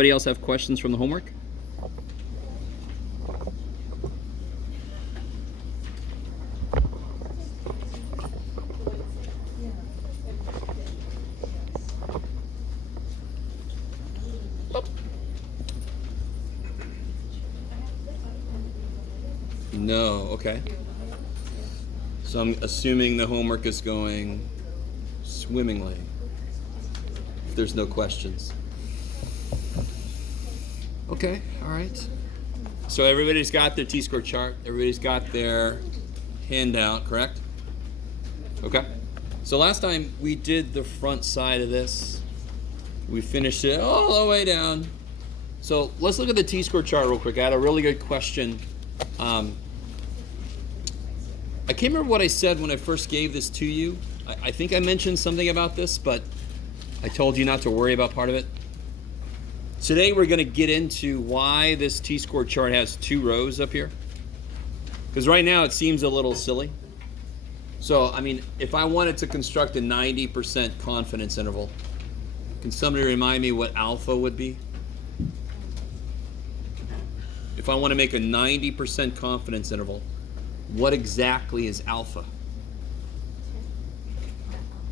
Anybody else have questions from the homework? No, okay. So I'm assuming the homework is going swimmingly. If there's no questions. Okay, all right. So everybody's got their T-score chart. Everybody's got their handout, correct? Okay. So last time we did the front side of this. We finished it all the way down. So let's look at the T-score chart real quick. I had a really good question. I can't remember what I said when I first gave this to you. I think I mentioned something about this, but I told you not to worry about part of it. Today we're going to get into why this T-score chart has two rows up here. Because right now it seems a little silly. So, I mean, if I wanted to construct a 90% confidence interval, can somebody remind me what alpha would be? If I want to make a 90% confidence interval, what exactly is alpha?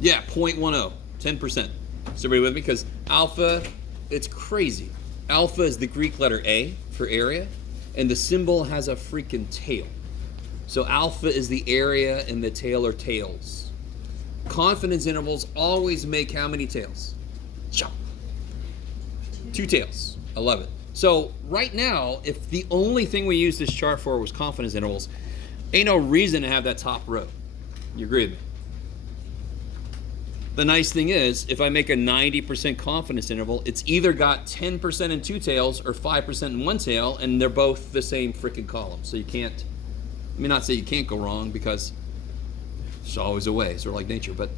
Yeah, 0.10, 10%. Is everybody with me? Because alpha, it's crazy. Alpha is the Greek letter A for area, and the symbol has a freaking tail. So alpha is the area and the tail are tails. Confidence intervals always make how many tails? Two tails. I love it. So right now, if the only thing we use this chart for was confidence intervals, ain't no reason to have that top row. You agree with me? The nice thing is, if I make a 90% confidence interval, it's either got 10% in two tails or 5% in one tail, and they're both the same freaking column. So you can't, I mean, not say you can't go wrong, because there's always a way, sort of like nature, but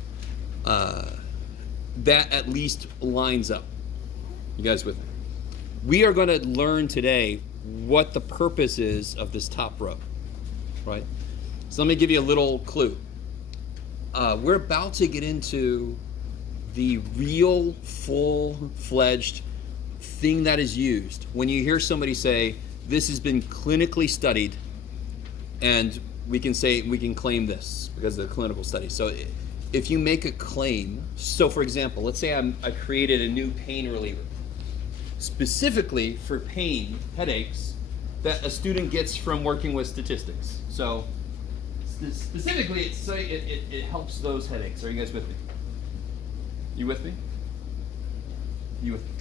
that at least lines up. You guys with me? We are going to learn today what the purpose is of this top row, right? So let me give you a little clue. We're about to get into the real full-fledged thing that is used when you hear somebody say, this has been clinically studied, and we can claim this because of the clinical study. So if you make a claim, so for example, let's say I created a new pain reliever, specifically for pain, headaches, that a student gets from working with statistics. So specifically, it helps those headaches. Are you guys with me? You with me? You with me?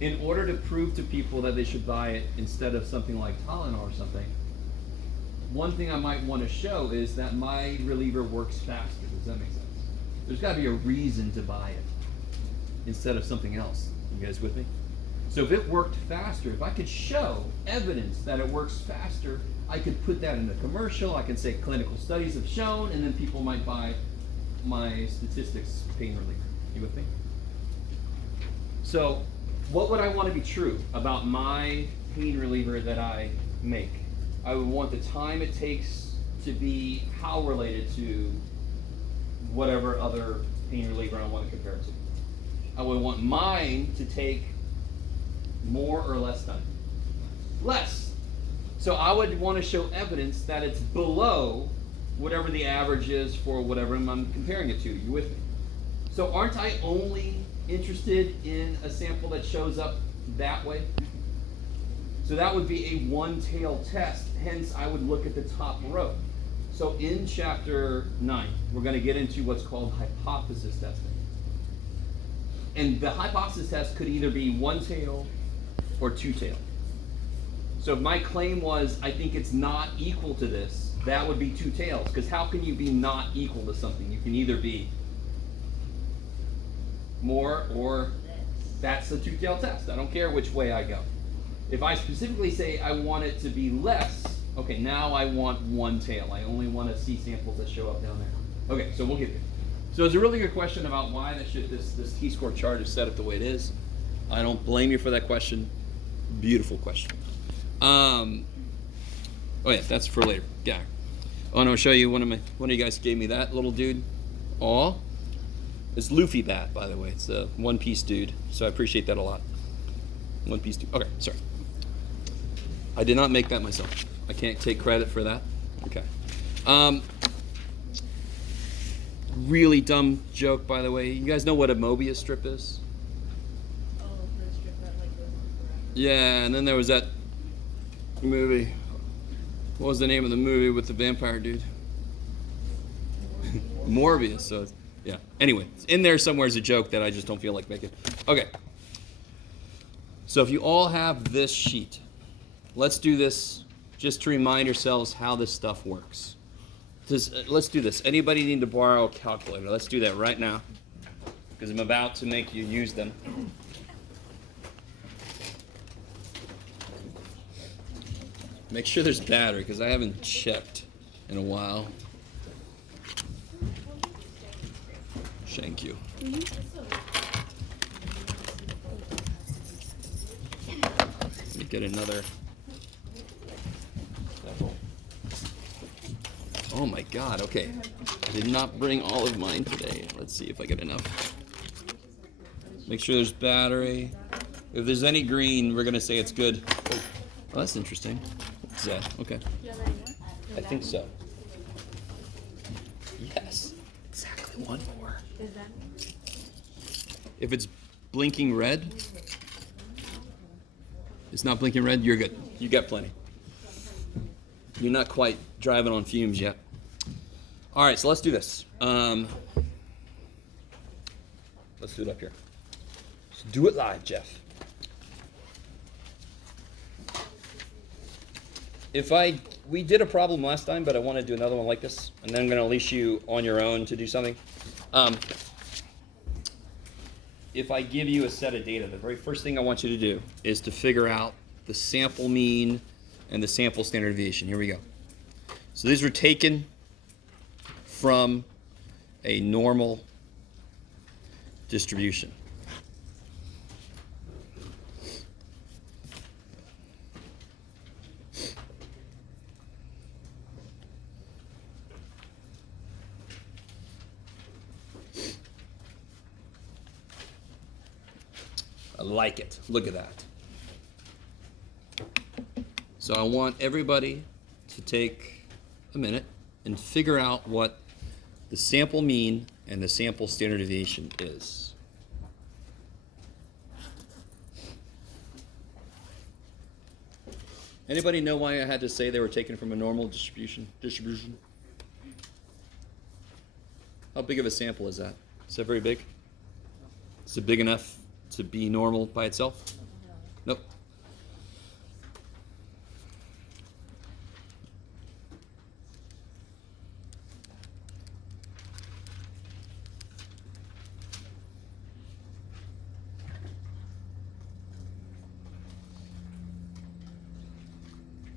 In order to prove to people that they should buy it instead of something like Tylenol or something, one thing I might want to show is that my reliever works faster. Does that make sense? There's got to be a reason to buy it instead of something else. You guys with me? So if it worked faster, if I could show evidence that it works faster, I could put that in a commercial. I can say clinical studies have shown, and then people might buy my statistics pain reliever. You with me? So what would I want to be true about my pain reliever that I make? I would want the time it takes to be how related to whatever other pain reliever I want to compare it to. I would want mine to take more or less time. Less. So I would want to show evidence that it's below whatever the average is for whatever I'm comparing it to. You with me? So aren't I only interested in a sample that shows up that way? So that would be a one-tail test. Hence, I would look at the top row. So in chapter 9, we're going to get into what's called hypothesis testing. And the hypothesis test could either be one-tail or two-tail. So if my claim was, I think it's not equal to this, that would be two tails. Because how can you be not equal to something? You can either be more or that's a two-tail test. I don't care which way I go. If I specifically say I want it to be less, okay, now I want one tail. I only want to see samples that show up down there. Okay, so we'll get there. So it's a really good question about why this T-score chart is set up the way it is. I don't blame you for that question. Beautiful question. Oh yeah, that's for later. Yeah. Oh, and I'll show you one of you guys gave me that little dude. Aw. It's Luffy Bat, by the way. It's a One Piece dude, so I appreciate that a lot. One piece two. Okay, sorry. I did not make that myself. I can't take credit for that. Okay. Really dumb joke, by the way. You guys know what a Mobius strip is? Oh, the strip that like goes on forever. Yeah, and then there was that movie. What was the name of the movie with the vampire dude? Morbius. So, yeah. Anyway, it's in there somewhere is a joke that I just don't feel like making. Okay. So if you all have this sheet, let's do this just to remind yourselves how this stuff works. Let's do this. Anybody need to borrow a calculator? Let's do that right now, because I'm about to make you use them. Make sure there's battery, because I haven't checked in a while. Thank you. Let me get another. Oh my God, okay. I did not bring all of mine today. Let's see if I get enough. Make sure there's battery. If there's any green, we're gonna say it's good. Oh, that's interesting. What's that? Okay. I think so. Yes, exactly one more. Is that? If it's blinking red, it's not blinking red, you're good. You got plenty. You're not quite driving on fumes yet. All right, so let's do this. Let's do it up here. Let's do it live, Jeff. We did a problem last time, but I want to do another one like this, and then I'm going to unleash you on your own to do something. If I give you a set of data, the very first thing I want you to do is to figure out the sample mean and the sample standard deviation. Here we go. So these were taken from a normal distribution. I like it. Look at that. So I want everybody to take a minute and figure out what the sample mean and the sample standard deviation is. Anybody know why I had to say they were taken from a normal distribution? How big of a sample is that? Is that very big? Is it big enough to be normal by itself? Nope.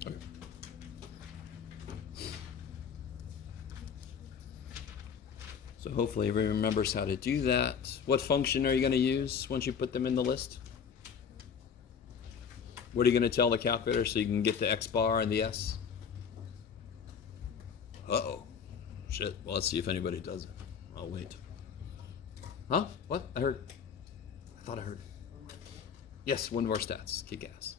Okay. So hopefully everyone remembers how to do that. What function are you going to use once you put them in the list? What are you going to tell the calculator so you can get the X bar and the S? Uh-oh. Shit. Well, let's see if anybody does it. I'll wait. Huh? What? I thought I heard. Yes, one of our stats. Kick ass.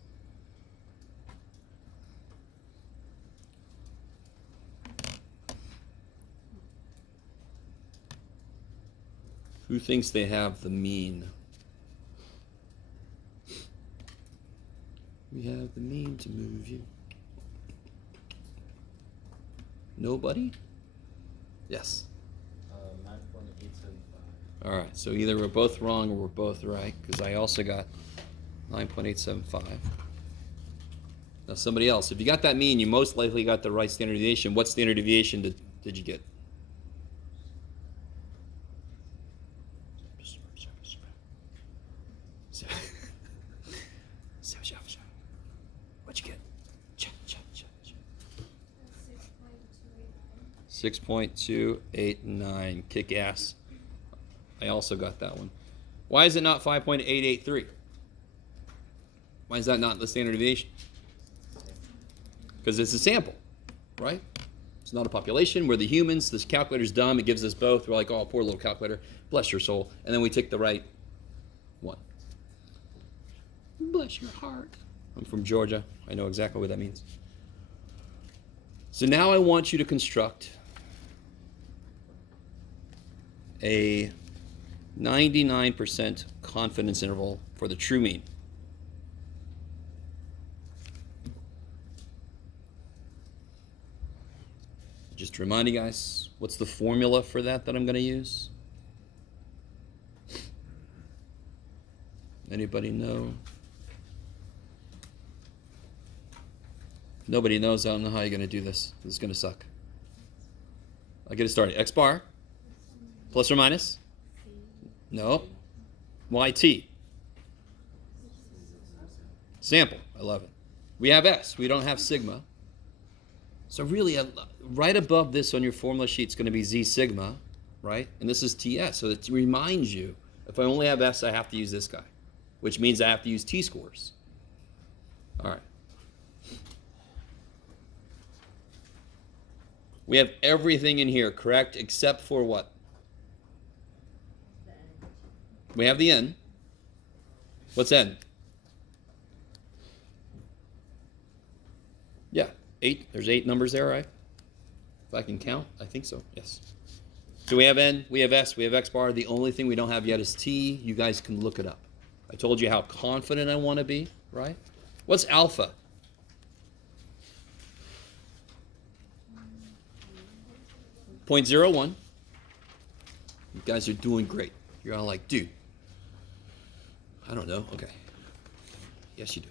Who thinks they have the mean? We have the mean to move you. Nobody? Yes. 9.875. All right, so either we're both wrong or we're both right, because I also got 9.875. Now somebody else, if you got that mean, you most likely got the right standard deviation. What standard deviation did you get? What'd you get? 6.289. Kick ass. I also got that one. Why is it not 5.883? Why is that not the standard deviation? Because it's a sample, right? It's not a population. We're the humans. This calculator's dumb. It gives us both. We're like, oh, poor little calculator. Bless your soul. And then we take the right one. Bless your heart. I'm from Georgia. I know exactly what that means. So now I want you to construct a 99% confidence interval for the true mean. Just to remind you guys, what's the formula for that I'm going to use? Anybody know? Nobody knows. I don't know how you're going to do this. This is going to suck. I'll get it started. X bar, plus or minus? No. YT. Sample. I love it. We have S. We don't have sigma. So really, right above this on your formula sheet is going to be Z sigma, right? And this is TS. So it reminds you, if I only have S, I have to use this guy, which means I have to use T-scores. All right. We have everything in here, correct? Except for what? We have the N. What's N? Yeah, 8. There's 8 numbers there, right? If I can count, I think so. Yes. So we have N, we have S, we have X bar. The only thing we don't have yet is T. You guys can look it up. I told you how confident I want to be, right? What's alpha? .01. You guys are doing great. You're all like, dude, I don't know. Okay. Yes, you do.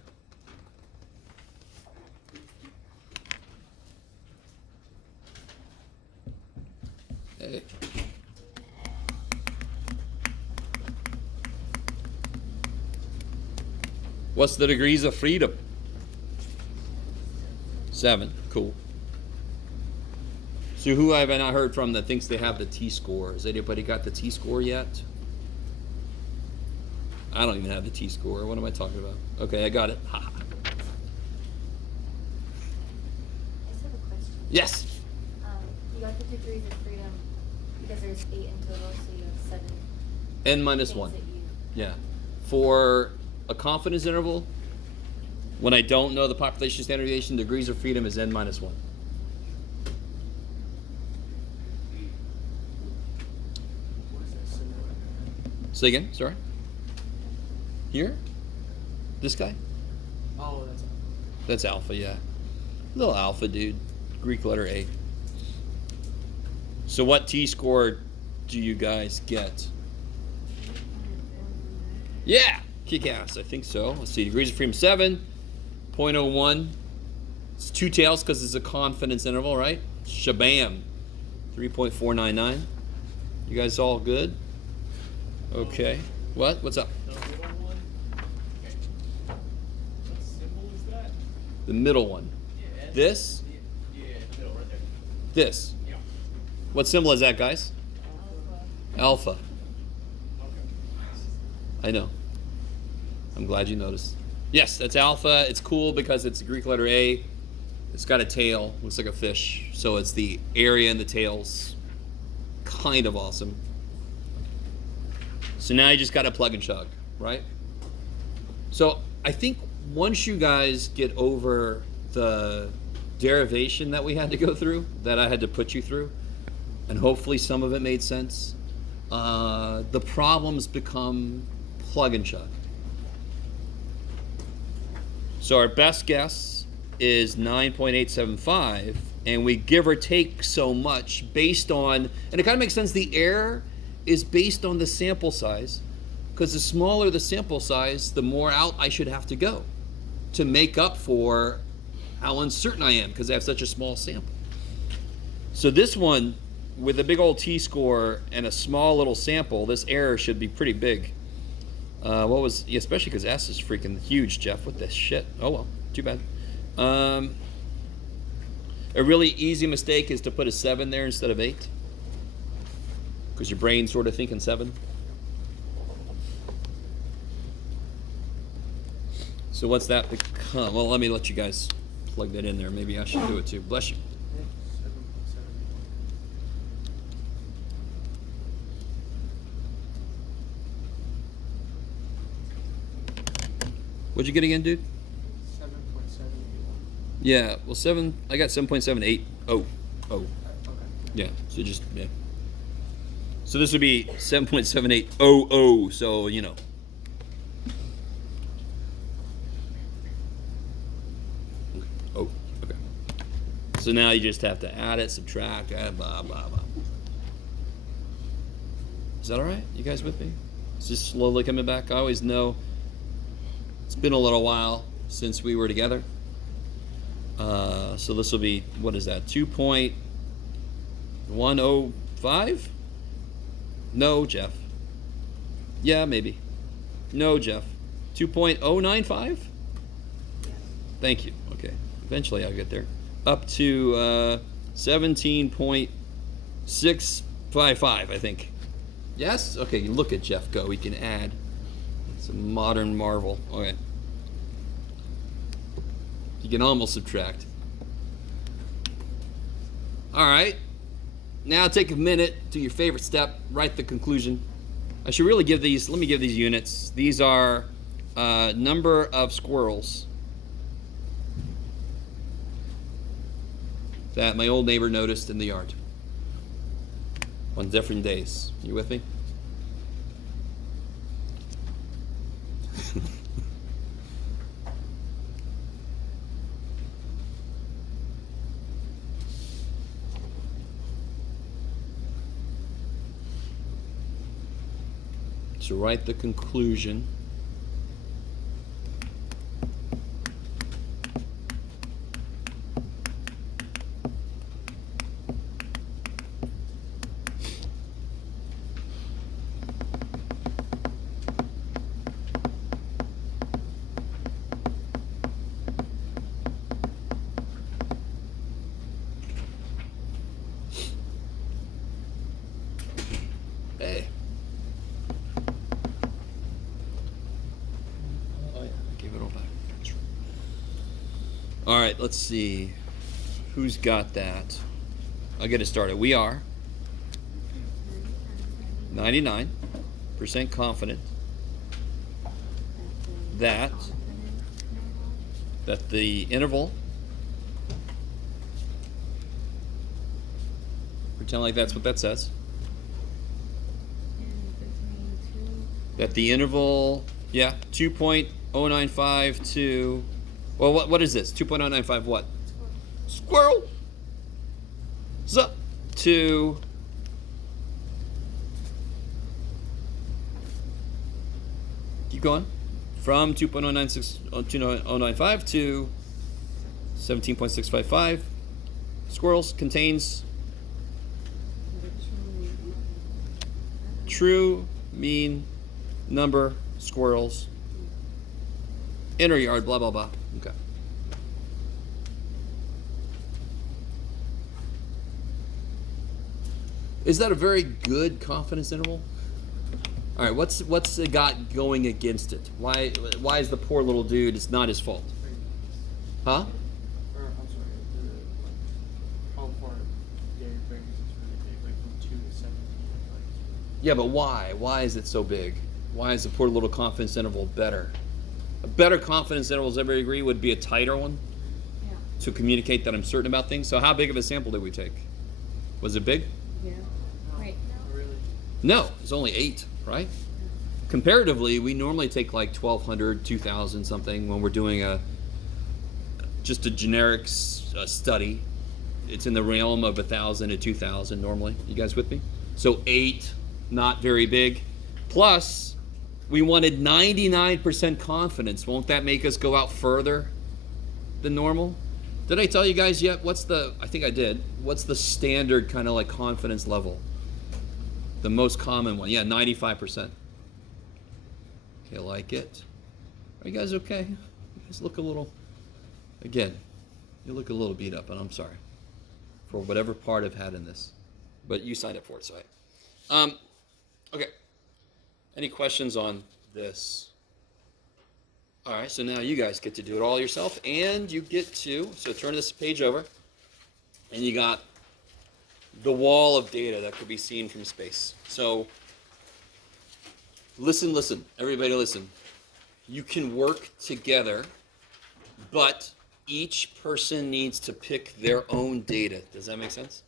Hey. What's the degrees of freedom? 7. Cool. So who have I not heard from that thinks they have the T-score? Has anybody got the T-score yet? I don't even have the T-score. What am I talking about? Okay, I got it. Ha ha. I just have a question. Yes. You got the degrees of freedom because there's 8 in total, so you have 7. N minus things 1. that you- Yeah. For a confidence interval, when I don't know the population standard deviation, degrees of freedom is N minus 1. Say again, sorry. Here? This guy? Oh, That's alpha, yeah. Little alpha dude. Greek letter A. So what T-score do you guys get? Yeah! Kick ass, I think so. Let's see, degrees of freedom 7. 0.01. It's 2 tails because it's a confidence interval, right? Shabam. 3.499. You guys all good? Okay. What? What's up? the middle one. Okay. What symbol is that? The middle one. Yeah. This? Yeah, the middle right there. This. Yeah. What symbol is that, guys? Alpha. Okay. I know. I'm glad you noticed. Yes, that's alpha. It's cool because it's a Greek letter A. It's got a tail. Looks like a fish. So it's the area in the tails. Kind of awesome. So now you just got to plug and chug, right? So I think once you guys get over the derivation that we had to go through, that I had to put you through, and hopefully some of it made sense, the problems become plug and chug. So our best guess is 9.875, and we give or take so much based on, and it kind of makes sense, the error is based on the sample size, because the smaller the sample size, the more out I should have to go to make up for how uncertain I am because I have such a small sample. So this one, with a big old T-score and a small little sample, this error should be pretty big. Especially because S is freaking huge, Jeff. What the shit? Oh well, too bad. A really easy mistake is to put a 7 there instead of 8, because your brain's sort of thinking 7. So what's that become? Well, let me let you guys plug that in there. Maybe I should do it too. Bless you. 7.7. What'd you get again, dude? 7.781. Yeah, well, I got 7.780. Oh. Okay. Yeah, so just, yeah. So this would be 7.7800, so, you know. Oh, okay. So now you just have to add it, subtract, add, blah, blah, blah. Is that all right? You guys with me? It's just slowly coming back. I always know it's been a little while since we were together. So this will be, what is that, 2.105? No, Jeff. Yeah, maybe. No, Jeff. 2.095? Thank you. Okay. Eventually I'll get there. Up to 17.655, I think. Yes? Okay, look at Jeff go. He can add. It's a modern marvel. Okay. You can almost subtract. All right. Now take a minute, do your favorite step, write the conclusion. I should really give these, let me give these units. These are number of squirrels that my old neighbor noticed in the yard on different days. You with me? So write the conclusion. Hey. Oh yeah, I gave it all back. All right, let's see. Who's got that? I'll get it started. We are 99% confident that the interval, pretend like that's what that says, that the interval, yeah, 2.095 to, well, what is this? 2.095 what? Squirrel. Zup to keep going from 2.095 to 17.655 squirrels contains true mean number squirrels inner yard, blah blah blah. Okay. Is that a very good confidence interval? All right, what's it got going against it? Why is the poor little dude? It's not his fault, huh? Or, I'm sorry, how far Gary Briggs is really big, like from 2 to 17. Like, Yeah, but why? Why is it so big? Why is the poor little confidence interval better? A better confidence interval, does everybody agree, would be a tighter one Yeah. to communicate that I'm certain about things. So how big of a sample did we take? Was it big? Yeah. Wait. not really. No, it's only 8, right? Comparatively, we normally take like 1,200, 2,000 something when we're doing just a generic study. It's in the realm of 1,000 to 2,000 normally. You guys with me? So 8, not very big. Plus, we wanted 99% confidence. Won't that make us go out further than normal? Did I tell you guys yet? I think I did. What's the standard kind of like confidence level? The most common one. Yeah, 95%. Okay, I like it. Are you guys okay? You guys look a little, again, you look a little beat up, and I'm sorry for whatever part I've had in this. But you signed up for it, so okay. Any questions on this? All right, so now you guys get to do it all yourself, and you get to, so turn this page over, and you got the wall of data that could be seen from space. So listen, everybody listen. you can work together, but each person needs to pick their own data. Does that make sense?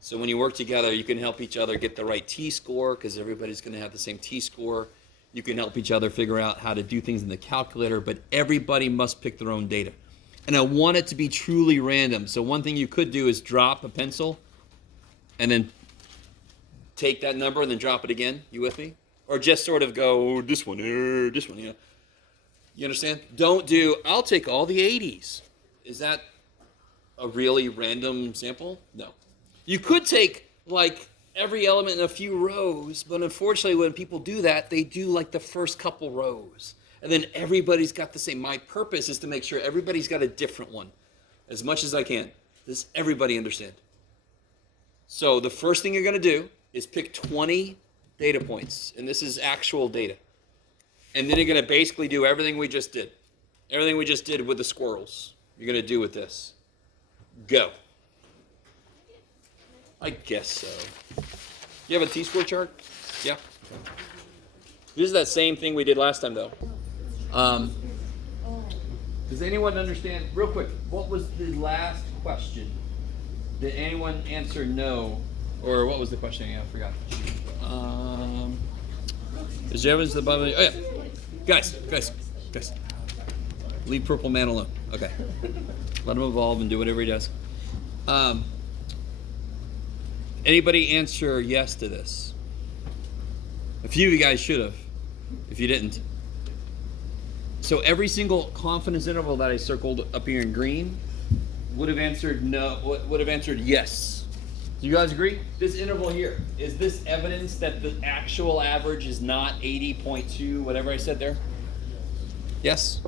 So when you work together, you can help each other get the right T-score because everybody's going to have the same T-score. You can help each other figure out how to do things in the calculator, but everybody must pick their own data. And I want it to be truly random. So one thing you could do is drop a pencil and then take that number and then drop it again. You with me? Or just sort of go, oh, this one, this one, you know. You understand? Don't do, I'll take all the 80s. Is that a really random sample? No. You could take like every element in a few rows, but unfortunately when people do that, they do like the first couple rows. And then everybody's got the same. My purpose is to make sure everybody's got a different one as much as I can. Does everybody understand? So the first thing you're going to do is pick 20 data points. And this is actual data. And then you're going to basically do everything we just did. Everything we just did with the squirrels. You're going to do with this. Go. I guess so. You have a T-score chart? Yeah. This is that same thing we did last time, though. Does anyone understand, real quick, what was the last question? Did anyone answer no? Or what was the question again? I forgot. Is Jevons the bottom? Oh, yeah. Guys. Leave Purple Man alone. Okay. Let him evolve and do whatever he does. Anybody answer yes to this? A few of you guys should have, if you didn't. So every single confidence interval that I circled up here in green would have answered no, would have answered yes. Do you guys agree? This interval here, is this evidence that the actual average is not 80.2, whatever I said there? Yes?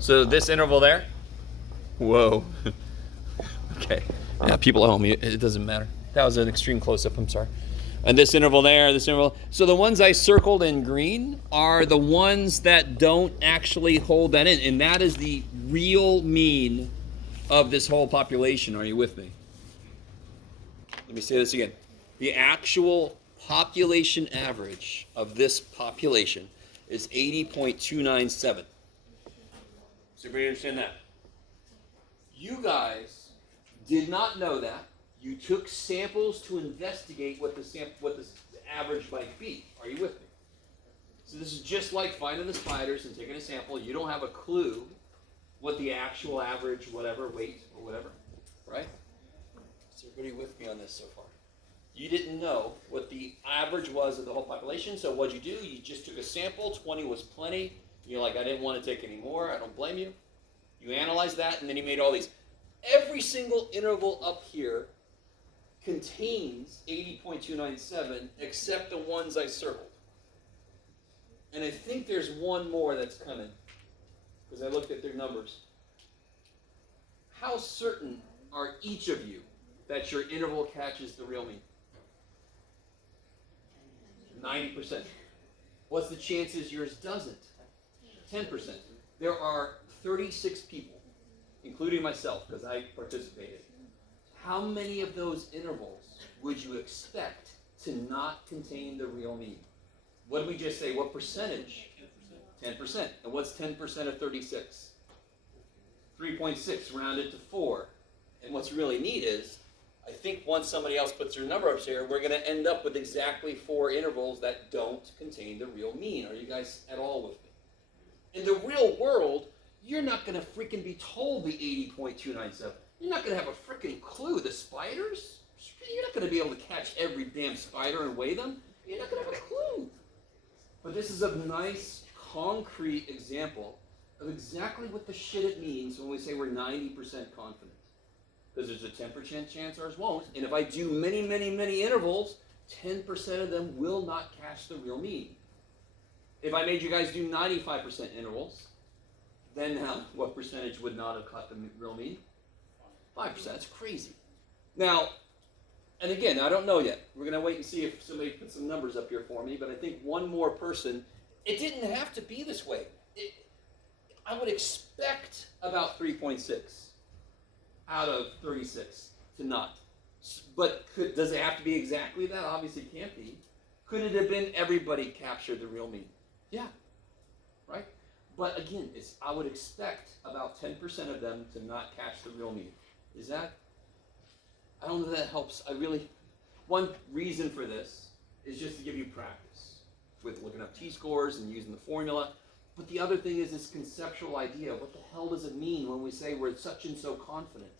So this interval there? Whoa. Okay. Yeah, people at home, it doesn't matter. That was an extreme close-up, I'm sorry. And this interval there, this interval. So the ones I circled in green are the ones that don't actually hold that in. And that is the real mean of this whole population. Are you with me? Let me say this again. The actual population average of this population is 80.297. Does everybody understand that? You guys did not know that. You took samples to investigate what the average might be. Are you with me? So this is just like finding the spiders and taking a sample. You don't have a clue what the actual average, whatever, weight or whatever, right? Is everybody with me on this so far? You didn't know what the average was of the whole population, so what'd you do? You just took a sample, 20 was plenty. You're like, I didn't want to take any more, I don't blame you. You analyzed that, and then you made all these. Every single interval up here contains 80.297 except the ones I circled. And I think there's one more that's coming because I looked at their numbers. How certain are each of you that your interval catches the real mean? 90%. What's the chances yours doesn't? 10%. There are 36 people, including myself, because I participated. How many of those intervals would you expect to not contain the real mean? What did we just say? What percentage? 10%. And what's 10% of 36? 3.6, rounded to 4. And what's really neat is, I think once somebody else puts their number up here, we're going to end up with exactly 4 intervals that don't contain the real mean. Are you guys at all with me? In the real world, you're not going to freaking be told the 80.297. You're not going to have a freaking clue. The spiders? You're not going to be able to catch every damn spider and weigh them. You're not going to have a clue. But this is a nice, concrete example of exactly what the shit it means when we say we're 90% confident. Because there's a 10% chance ours won't. And if I do many, many, many intervals, 10% of them will not catch the real mean. If I made you guys do 95% intervals, then what percentage would not have caught the real mean? 5%. That's crazy. Now, and again, I don't know yet. We're going to wait and see if somebody puts some numbers up here for me. But I think one more person, it didn't have to be this way. I would expect about 3.6 out of 36 to not. But does it have to be exactly that? Obviously it can't be. Could it have been everybody captured the real mean? Yeah. right? But again, I would expect about 10% of them to not catch the real meaning. Is that? I don't know if that helps. One reason for this is just to give you practice with looking up T-scores and using the formula. But the other thing is this conceptual idea. What the hell does it mean when we say we're such and so confident,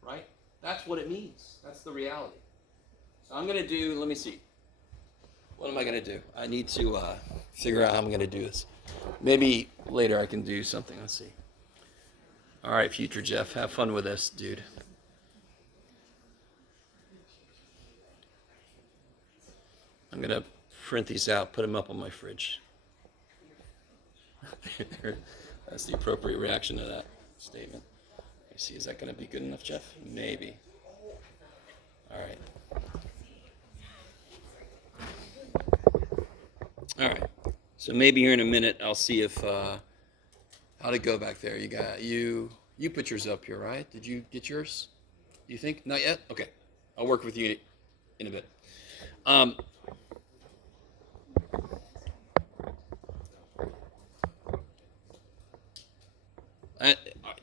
right? That's what it means. That's the reality. So I'm going to do, let me see. What am I going to do? I need to figure out how I'm going to do this. Maybe later I can do something. Let's see. All right, future Jeff, have fun with this, dude. I'm going to print these out, put them up on my fridge. That's the appropriate reaction to that statement. Let me see, is that going to be good enough, Jeff? Maybe. All right. All right. So maybe here in a minute I'll see if how'd it go back there? You put yours up here, right? Did you get yours? You think? Not yet? Okay. I'll work with you in a bit.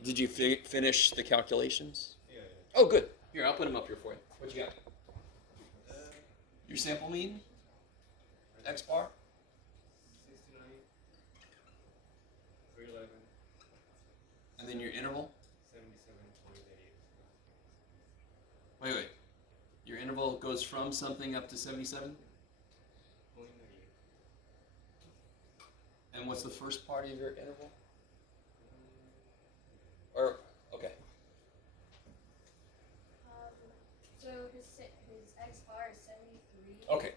Did you finish the calculations? Yeah. Oh, good. Here, I'll put them up here for you. What you got? Your sample mean? X bar? 69, 311, And then your interval? 77.88. Wait. Your interval goes from something up to 77? 0.98. And what's the first part of your interval? Or, okay. So his X bar is 73.65. Okay.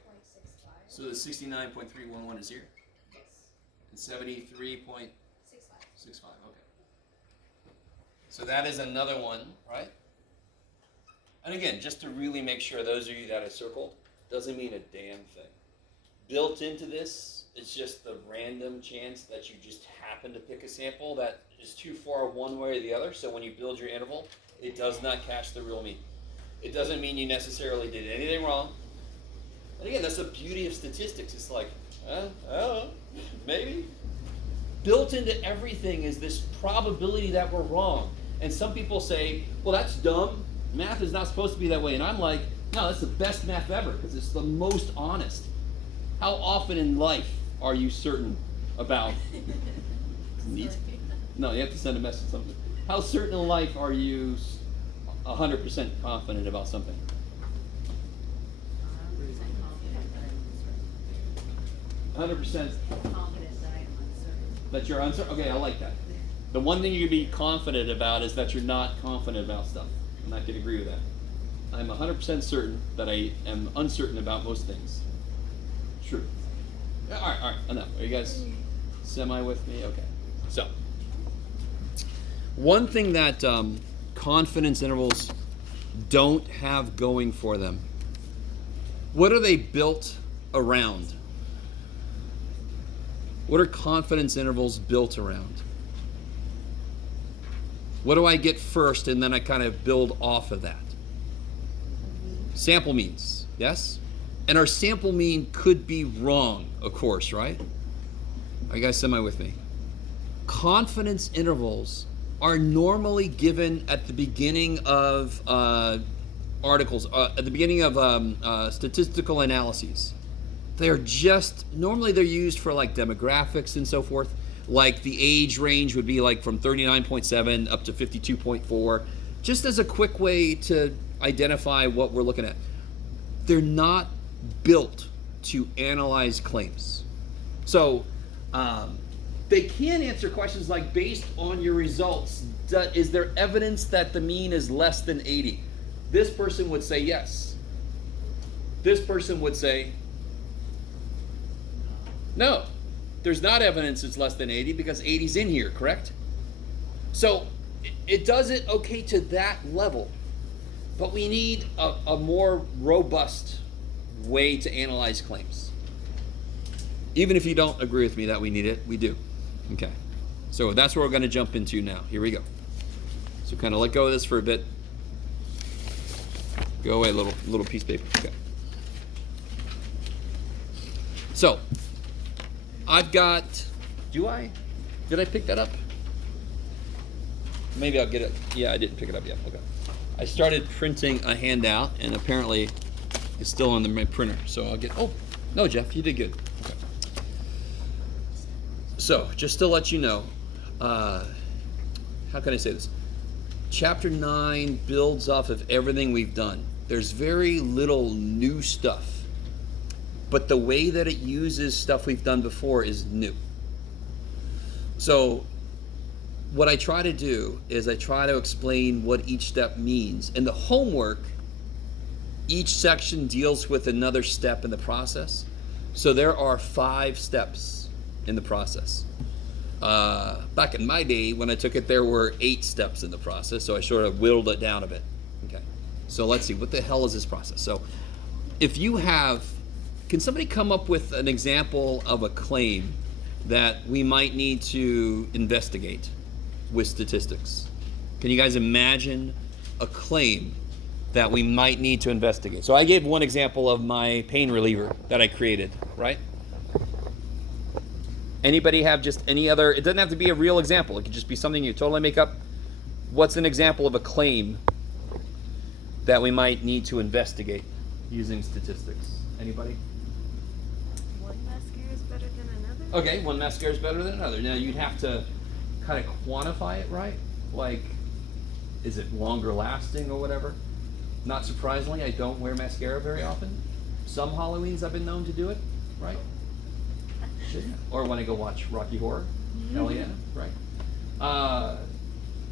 So the 69.311 is here? Yes. And 73.65, 65. okay. So that is another one, right? And again, just to really make sure, those of you that I circled, doesn't mean a damn thing. Built into this is just the random chance that you just happen to pick a sample that is too far one way or the other. So when you build your interval, it does not catch the real mean. It doesn't mean you necessarily did anything wrong. And again, that's the beauty of statistics. It's like, maybe. Built into everything is this probability that we're wrong. And some people say, well, that's dumb. Math is not supposed to be that way. And I'm like, no, that's the best math ever because it's the most honest. How often in life are you certain about? Neat. No, you have to send a message. Something. How certain in life are you 100% confident about something? 100% confident that I'm uncertain. that you're uncertain? Okay, I like that. The one thing you can be confident about is that you're not confident about stuff. And I can agree with that. I'm 100% certain that I am uncertain about most things. True. Yeah, all right, enough. Are you guys semi with me? Okay. So, one thing that confidence intervals don't have going for them, what are they built around? What are confidence intervals built around? What do I get first and then I kind of build off of that? Sample means, yes? And our sample mean could be wrong, of course, right? Are you guys semi with me? Confidence intervals are normally given at the beginning of articles, at the beginning of statistical analyses. They're normally they're used for like demographics and so forth. Like the age range would be like from 39.7 up to 52.4, just as a quick way to identify what we're looking at. They're not built to analyze claims. So they can answer questions like, based on your results, is there evidence that the mean is less than 80? This person would say yes. This person would say no. There's not evidence it's less than 80 because 80's in here, correct? So it does it okay to that level, but we need a more robust way to analyze claims. Even if you don't agree with me that we need it, we do. Okay. So that's what we're going to jump into now. Here we go. So kind of let go of this for a bit. Go away, little piece of paper. Okay. So I've got Do I? Did I pick that up? Maybe I'll get it. Yeah, I didn't pick it up yet. Okay. I started printing a handout, and apparently it's still on my printer. So I'll get. Oh, no, Jeff, you did good. Okay. So, just to let you know, how can I say this? Chapter 9 builds off of everything we've done. There's very little new stuff, but the way that it uses stuff we've done before is new. So what I try to do is I try to explain what each step means. In the homework, each section deals with another step in the process. So there are 5 steps in the process. Back in my day, when I took it, there were 8 steps in the process, so I sort of whittled it down a bit. Okay, so let's see, what the hell is this process? So if you have, can somebody come up with an example of a claim that we might need to investigate with statistics? Can you guys imagine a claim that we might need to investigate? So I gave one example of my pain reliever that I created, right? Anybody have just any other, it doesn't have to be a real example, it could just be something you totally make up. What's an example of a claim that we might need to investigate using statistics? Anybody? One mascara is better than another? Okay, one mascara is better than another. Now you'd have to kind of quantify it, right? Like, is it longer lasting or whatever? Not surprisingly, I don't wear mascara very often. Some Halloweens I've been known to do it, right? Or when I go watch Rocky Horror. Hell yeah, right?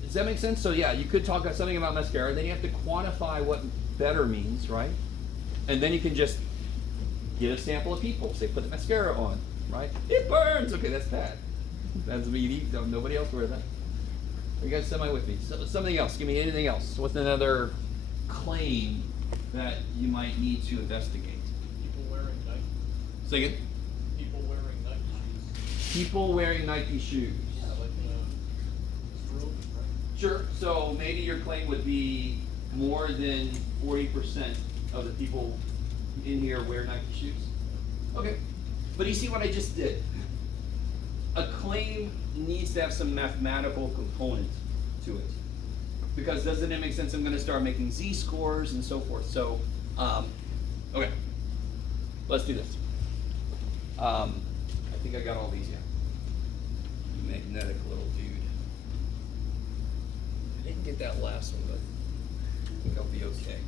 Does that make sense? So yeah, you could talk about something about mascara, then you have to quantify what better means, right? And then you can just get a sample of people, say put the mascara on, right? It burns! Okay, that's bad. That's me, nobody else wears that. Are you guys semi with me? So, something else, give me anything else. What's another claim that you might need to investigate? People wearing Nike. Say again? People wearing Nike shoes. People wearing Nike shoes. Yeah, like the right? Sure. So maybe your claim would be more than 40% of the people in here wear Nike shoes. Okay. But you see what I just did? A claim needs to have some mathematical component to it. Because doesn't it make sense? I'm going to start making z-scores and so forth. So, okay. Let's do this. I think I got all these, yeah. Magnetic little dude. I didn't get that last one, but I think I'll be okay.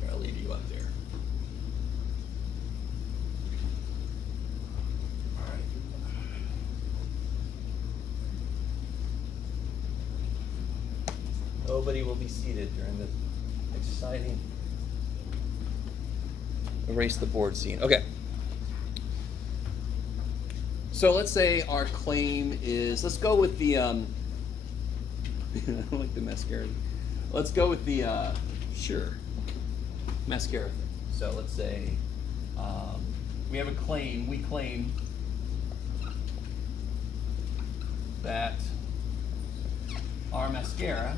Here, I'll leave you up there. All right. Nobody will be seated during this exciting erase the board scene. Okay. So let's say our claim is, let's go with the, I don't like the mascara. Let's go with the, sure, mascara thing. So let's say we have a claim, we claim that our mascara,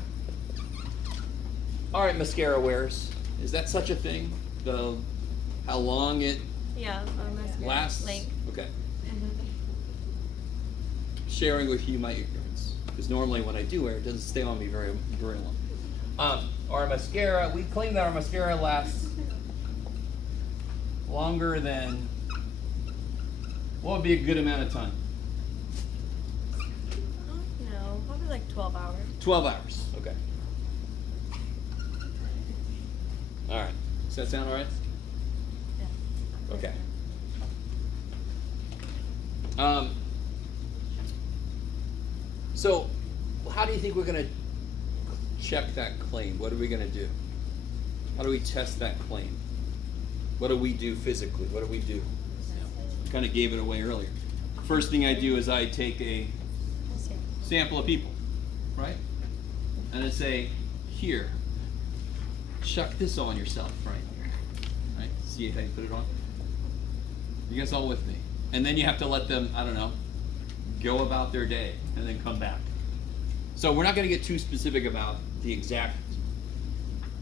all right, mascara wearers, is that such a thing? How long it Yeah, mascara. lasts? Length. Okay. Sharing with you my ignorance, because normally when I do wear it, doesn't stay on me very long. Our mascara, we claim that our mascara lasts longer than, what would be a good amount of time? No, probably like 12 hours. 12 hours, okay. All right, does that sound all right? Yeah. Okay. So, how do you think we're going to check that claim? What are we going to do? How do we test that claim? What do we do physically? What do we do? Kind of gave it away earlier. First thing I do is I take a sample of people, right? And I say, here, chuck this on yourself, right? Right? See how you put it on? You guys all with me? And then you have to let them, I don't know, go about their day and then come back. So we're not going to get too specific about the exact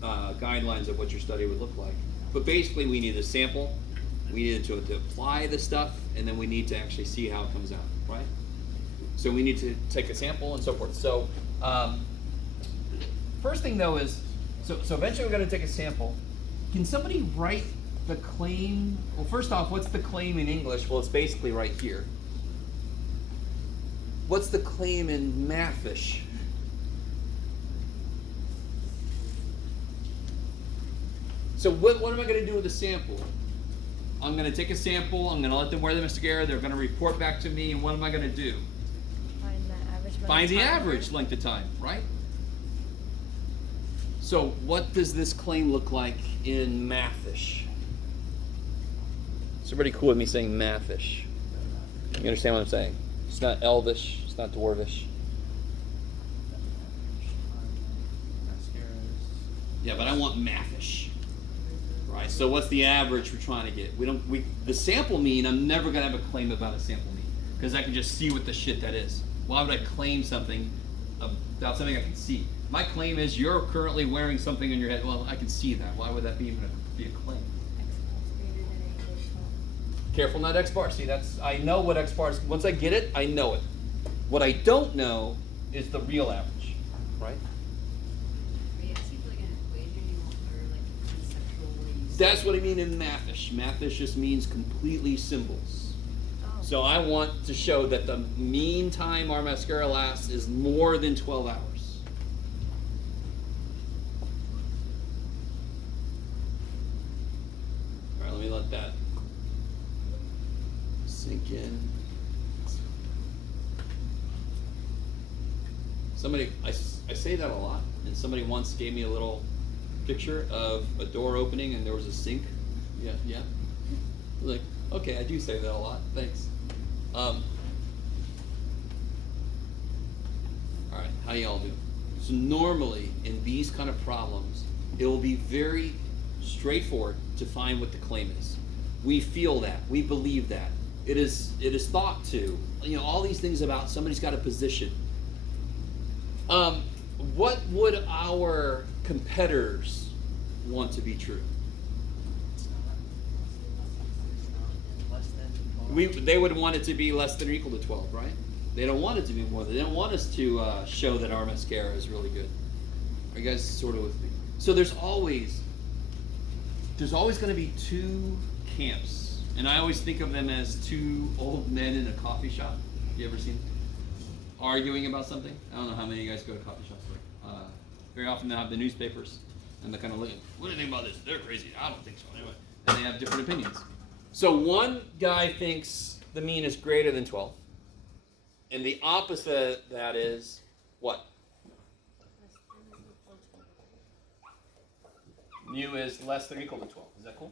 guidelines of what your study would look like. But basically, we need a sample, we need to apply the stuff, and then we need to actually see how it comes out, right? So we need to take a sample and so forth. So first thing though is, so eventually we're going to take a sample. Can somebody write the claim? Well, first off, what's the claim in English? Well, it's basically right here. What's the claim in Mathish? So what am I going to do with the sample? I'm going to take a sample, I'm going to let them wear the mascara, they're going to report back to me, and what am I going to do? Find the average. Find the average length of time, right? So what does this claim look like in Mathish? It's pretty cool with me saying Mathish. You understand what I'm saying? It's not Elvish, it's not Dwarvish. Mascaras. Yeah, but I want Mathish. Right, so what's the average we're trying to get? The sample mean, I'm never gonna have a claim about a sample mean, because I can just see what the shit that is. Why would I claim something about something I can see? My claim is you're currently wearing something in your head. Well, I can see that. Why would that be even be a claim? Careful, not X bar. See, I know what X bar is. Once I get it, I know it. What I don't know is the real average, right? That's what I mean in Mathish. Mathish just means completely symbols. Oh. So I want to show that the mean time our mascara lasts is more than 12 hours. All right, let me let that sink in. I say that a lot, and somebody once gave me a little picture of a door opening and there was a sink. Yeah. I was like, okay, I do say that a lot. Thanks. All right, how y'all doing? So normally in these kind of problems, it will be very straightforward to find what the claim is. We feel that. We believe that. It is thought to. All these things about somebody's got a position. What would our competitors want to be true? Less than 12. They would want it to be less than or equal to 12, right? They don't want it to be more. They don't want us to show that our mascara is really good. Are you guys sort of with me? So there's always going to be two camps, and I always think of them as two old men in a coffee shop. You ever seen arguing about something? I don't know how many of you guys go to coffee shops. Very often they'll have the newspapers, and they're kind of looking, what do you think about this? They're crazy. I don't think so. Anyway, and they have different opinions. So one guy thinks the mean is greater than 12, and the opposite of that is what? Mu is less than or equal to 12. Is that cool?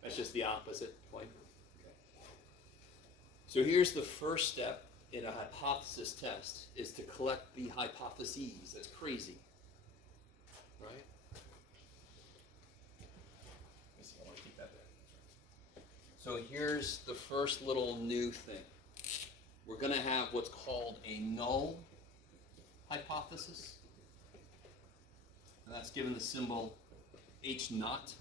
That's just the opposite point. Okay. So here's the first step in a hypothesis test, is to collect the hypotheses. That's crazy, right? Let me see, I want to keep that there. So here's the first little new thing. We're going to have what's called a null hypothesis, and that's given the symbol H naught.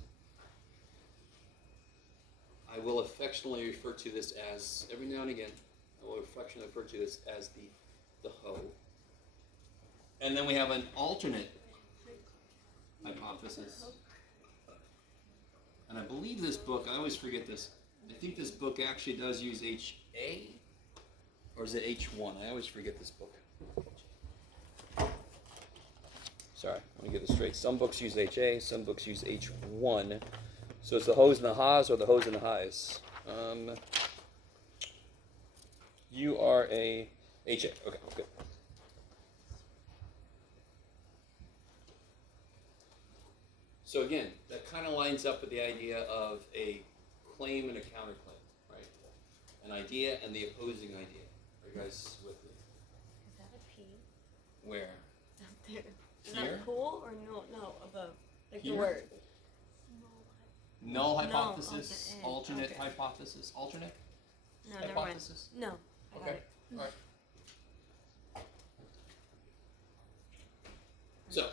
I will affectionately refer to this as, every now and again, I will affectionately refer to this as the hoe. And then we have an alternate hypothesis. And I believe this book, I always forget this, I think this book actually does use HA, or is it H1? I always forget this book. Sorry, let me get this straight. Some books use HA, some books use H1. So it's the hoes and the ha's or the hoes and the highs? You are a HA. Okay, good. So again, that kind of lines up with the idea of a claim and a counterclaim, right? An idea and the opposing idea. Are you guys with me? Is that a P? Where? Up there. Is Here? that cool or no above? Like Here? the word. Null hypothesis, okay, alternate okay. hypothesis, alternate No, never mind. hypothesis. No. I got Okay, it. all right. So,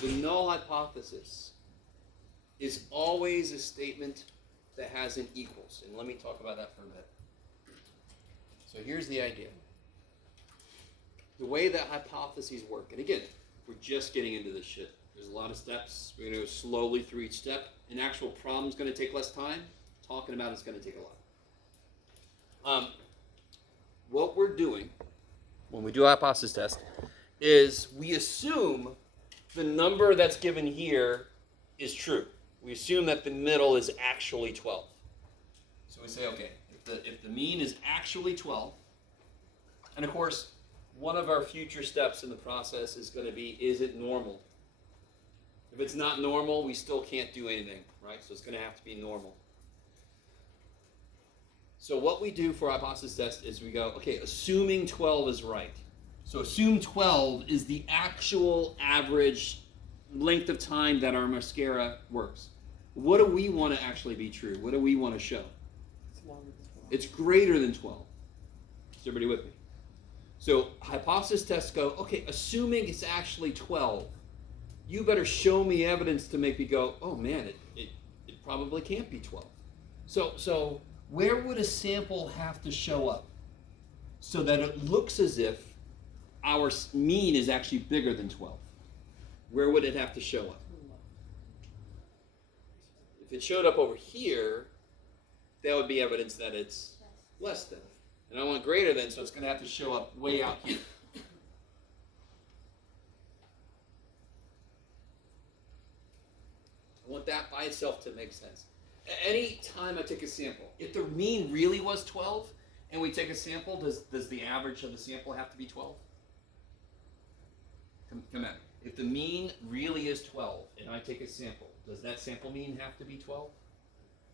The null hypothesis is always a statement that has an equals. And let me talk about that for a minute. So here's the idea. The way that hypotheses work, and again, we're just getting into this shit. There's a lot of steps. We're going to go slowly through each step. An actual problem's going to take less time. Talking about it's going to take a lot. What we're doing when we do a hypothesis test is we assume the number that's given here is true. We assume that the middle is actually 12. So we say, okay, if the mean is actually 12, and of course, one of our future steps in the process is going to be, is it normal? If it's not normal, we still can't do anything, right? So it's going to have to be normal. So what we do for our hypothesis test is we go, okay, assuming 12 is right. So assume 12 is the actual average length of time that our mascara works. What do we want to actually be true? What do we want to show? It's longer than 12. It's greater than 12. Is everybody with me? So hypothesis tests go, okay, assuming it's actually 12, you better show me evidence to make me go, oh man, it probably can't be 12. So where would a sample have to show up so that it looks as if our mean is actually bigger than 12? Where would it have to show up? If it showed up over here, that would be evidence that it's less than. And I want greater than, so it's going to have to show up way out here. I want that by itself to make sense. Any time I take a sample, if the mean really was 12, and we take a sample, does the average of the sample have to be 12? Come at me. If the mean really is 12, and I take a sample, does that sample mean have to be 12?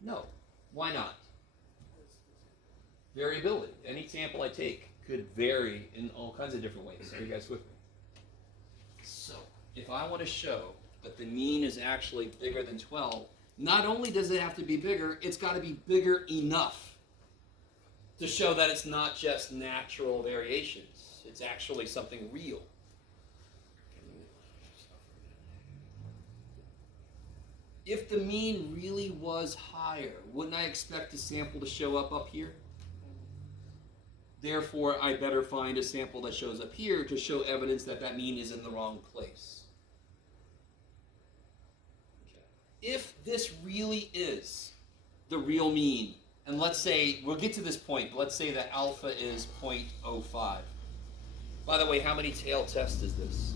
No. Why not? Variability. Any sample I take could vary in all kinds of different ways. Are you guys with me? So, if I want to show that the mean is actually bigger than 12, not only does it have to be bigger, it's got to be bigger enough to show that it's not just natural variations. It's actually something real. If the mean really was higher, wouldn't I expect the sample to show up here? Therefore, I better find a sample that shows up here to show evidence that that mean is in the wrong place. Okay. If this really is the real mean, and let's say, we'll get to this point, but let's say that alpha is 0.05. By the way, how many tail tests is this?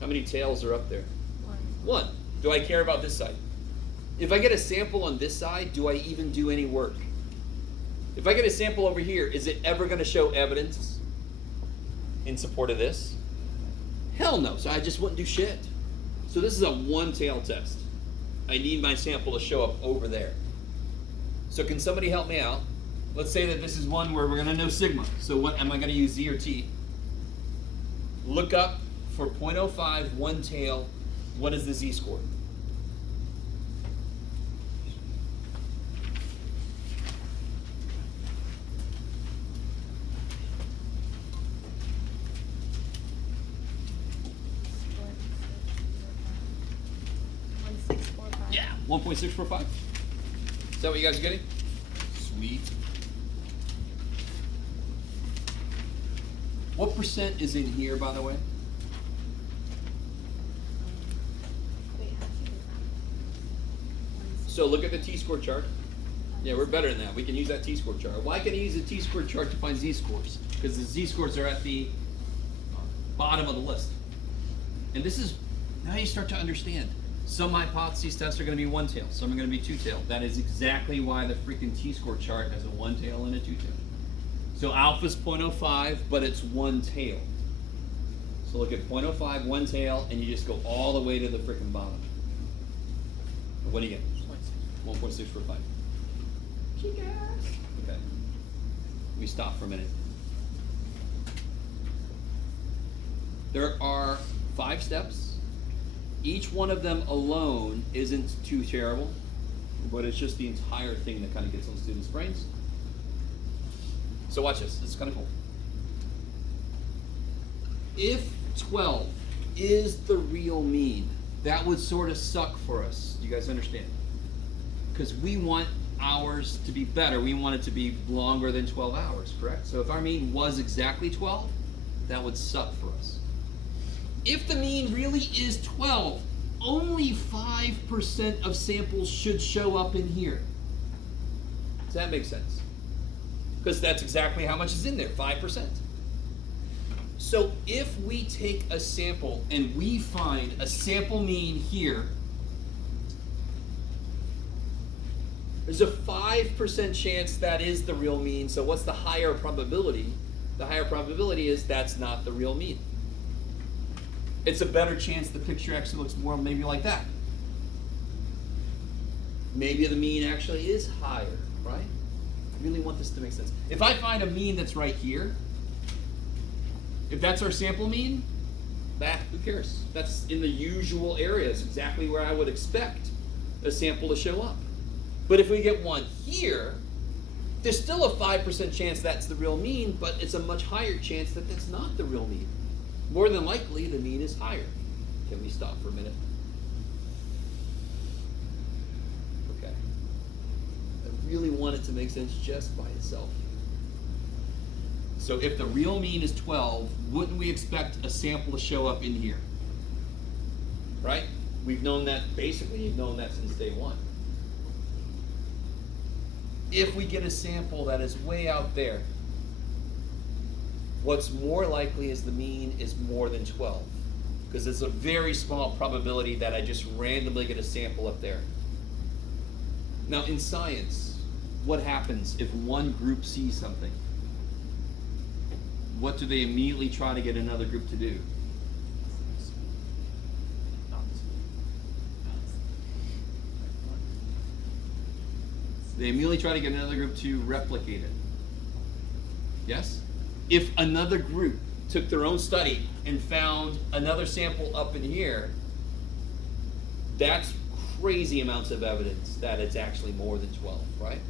How many tails are up there? One. Do I care about this side? If I get a sample on this side, do I even do any work? If I get a sample over here, is it ever going to show evidence in support of this? Hell no. So I just wouldn't do shit. So this is a one-tail test. I need my sample to show up over there. So can somebody help me out? Let's say that this is one where we're going to know sigma. So what am I going to use, Z or T? Look up for 0.05, one tail. What is the Z-score? Yeah, 1.645. Is that what you guys are getting? Sweet. What percent is in here, by the way? So look at the T-score chart. Yeah, we're better than that. We can use that T-score chart. Why can I use the T-score chart to find Z-scores? Because the Z-scores are at the bottom of the list. And this is, now you start to understand. Some hypotheses tests are going to be one tail, some are going to be two tail. That is exactly why the freaking T-score chart has a one tail and a two tail. So alpha's 0.05, but it's one tail. So look at 0.05, one tail, and you just go all the way to the freaking bottom. What do you get? 1.645. Okay. We stop for a minute. There are 5 steps. Each one of them alone isn't too terrible, but it's just the entire thing that kind of gets on students' brains. So watch this. This is kind of cool. If 12 is the real mean, that would sort of suck for us. Do you guys understand? Because we want hours to be better. We want it to be longer than 12 hours, correct? So if our mean was exactly 12, that would suck for us. If the mean really is 12, only 5% of samples should show up in here. Does that make sense? Because that's exactly how much is in there, 5%. So if we take a sample and we find a sample mean here, there's a 5% chance that is the real mean. So what's the higher probability? The higher probability is that's not the real mean. It's a better chance the picture actually looks more maybe like that. Maybe the mean actually is higher, right? I really want this to make sense. If I find a mean that's right here, if that's our sample mean, who cares? That's in the usual areas, exactly where I would expect a sample to show up. But if we get one here, there's still a 5% chance that's the real mean, but it's a much higher chance that that's not the real mean. More than likely, the mean is higher. Can we stop for a minute? Okay. I really want it to make sense just by itself. So if the real mean is 12, wouldn't we expect a sample to show up in here? Right? We've known that, basically, you've known that since day one. If we get a sample that is way out there, what's more likely is the mean is more than 12. Because it's a very small probability that I just randomly get a sample up there. Now in science, what happens if one group sees something? What do they immediately try to get another group to do? They immediately try to get another group to replicate it. Yes? If another group took their own study and found another sample up in here, that's crazy amounts of evidence that it's actually more than 12, right?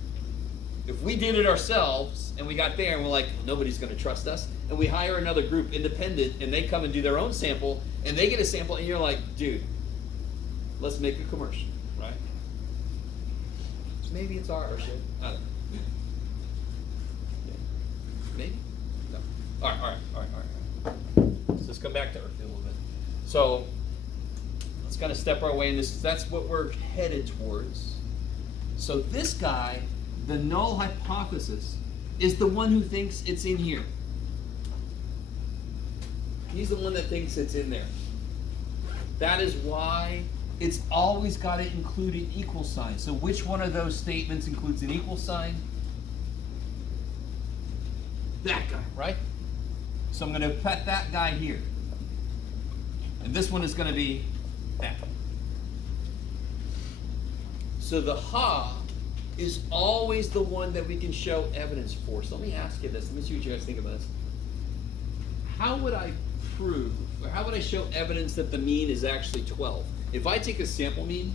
If we did it ourselves and we got there and we're like, nobody's going to trust us, and we hire another group independent and they come and do their own sample and they get a sample and you're like, dude, let's make a commercial, right? Maybe it's our shit. I don't know. Yeah. Maybe? No. All right. So let's come back to Earth a little bit. So let's kind of step our way in this. That's what we're headed towards. So this guy, the null hypothesis, is the one who thinks it's in here. He's the one that thinks it's in there. That is why it's always got to include an equal sign. So which one of those statements includes an equal sign? That guy, right? So I'm going to put that guy here. And this one is going to be that. So the ha is always the one that we can show evidence for. So let me ask you this. Let me see what you guys think about this. How would I prove, or how would I show evidence that the mean is actually 12? If I take a sample mean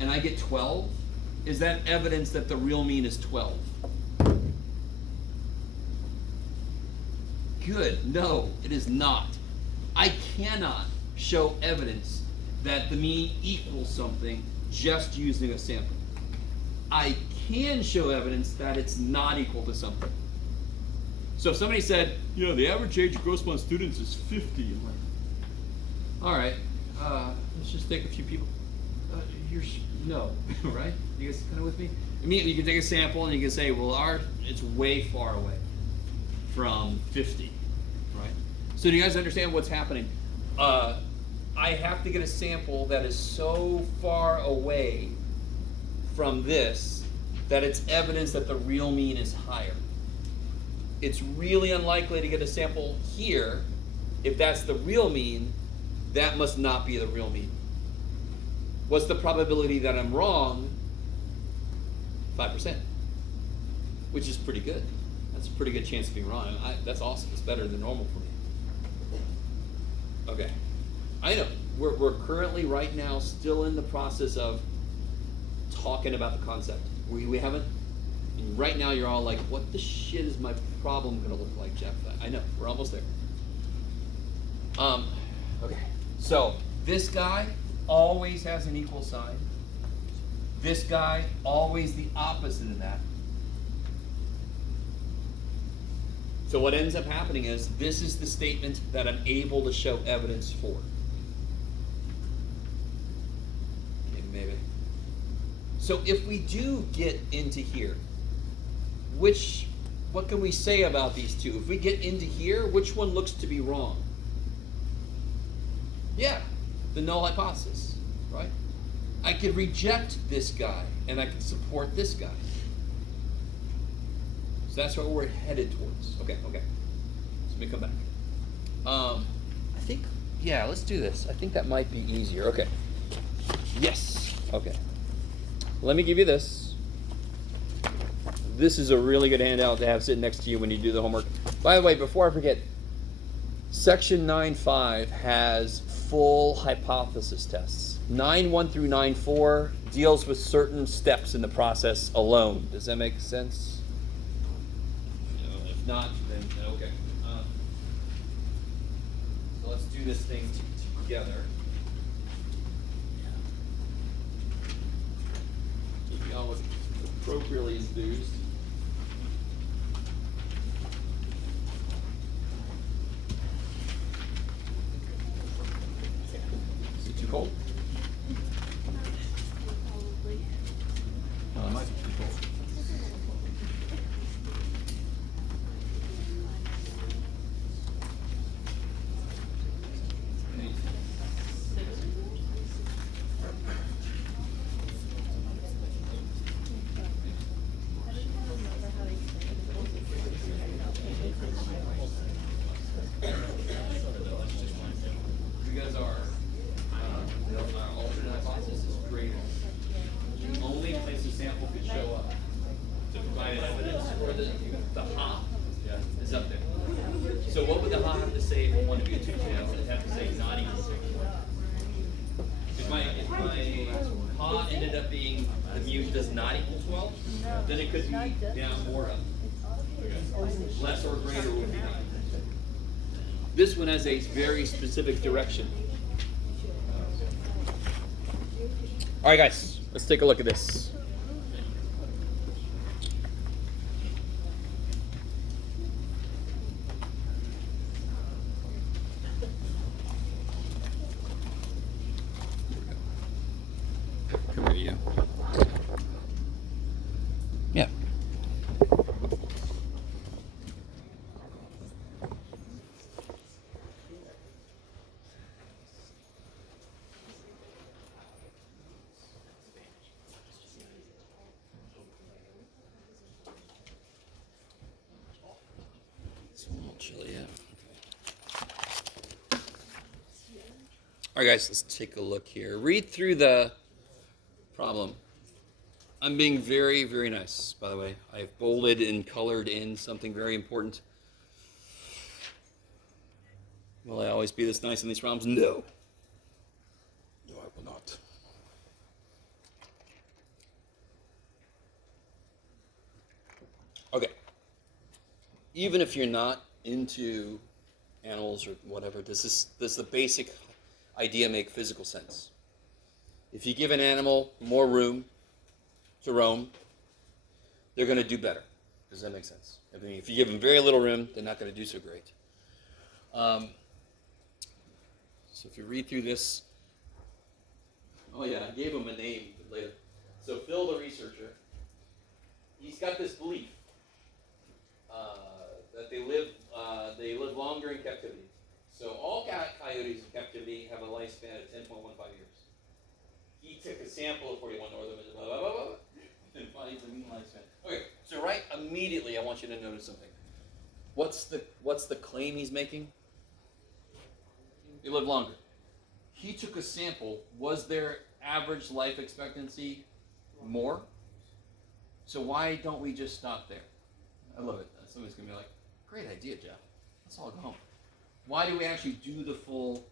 and I get 12, is that evidence that the real mean is 12? Good. No, it is not. I cannot show evidence that the mean equals something just using a sample. I can show evidence that it's not equal to something. So if somebody said, you know, the average age of Grossmont students is 50, I'm like, all right, let's just take a few people. No, right? You guys kind of with me? Immediately, you can take a sample and you can say, well, it's way far away from 50, right? So do you guys understand what's happening? I have to get a sample that is so far away from this that it's evidence that the real mean is higher. It's really unlikely to get a sample here. If that's the real mean, that must not be the real mean. What's the probability that I'm wrong? 5%, which is pretty good. That's a pretty good chance of being wrong. That's awesome. It's better than normal for me. Okay. I know. We're currently right now still in the process of talking about the concept. We haven't. And right now you're all like, what the shit is my problem going to look like, Jeff? I know. We're almost there. Okay. So this guy always has an equal sign. This guy always the opposite of that. So what ends up happening is this is the statement that I'm able to show evidence for. Maybe. So if we do get into here, what can we say about these two? If we get into here, which one looks to be wrong? Yeah, the null hypothesis, right? I could reject this guy and I could support this guy. So that's what we're headed towards. Okay. So let me come back. I think, yeah, let's do this. I think that might be easier. Okay. Yes. Okay. Let me give you this. This is a really good handout to have sitting next to you when you do the homework. By the way, before I forget, Section 9.5 has full hypothesis tests. 9.1 through 9.4 deals with certain steps in the process alone. Does that make sense? No, if not, then okay. So let's do this thing together. Keep you all appropriately enthused. Is it too cold? No, it might be too cold. Because our alternate hypothesis is greater. The only place the sample could show up to provide evidence for the ha is up there. So what would the ha have to say if it wanted to be a two-tail? It'd have to say not equal. If my ha ended up being the mu does not equal 12, then it could be down or up. Less or greater would be 9. This one has a very specific direction. All right, guys, let's take a look at this. Come here, you. Yeah. It's a little chilly, yeah. All right, guys, let's take a look here. Read through the problem. I'm being very, very nice, by the way. I've bolded and colored in something very important. Will I always be this nice in these problems? No. No, I will not. Okay. Even if you're not into animals or whatever, does the basic idea make physical sense? If you give an animal more room to roam, they're going to do better. Does that make sense? I mean, if you give them very little room, they're not going to do so great. So if you read through this, oh yeah, I gave him a name later. So Phil, the researcher, he's got this belief that they live longer in captivity. So all coyotes in captivity have a lifespan of 10.15 years. He took a sample of 41 northern and blah, blah, blah, blah, and finds the mean lifespan. Okay, so right immediately I want you to notice something. What's the claim he's making? They live longer. He took a sample. Was their average life expectancy more? So why don't we just stop there? I love it. Somebody's going to be like, great idea, Jeff. Let's all go home. Why do we actually do the full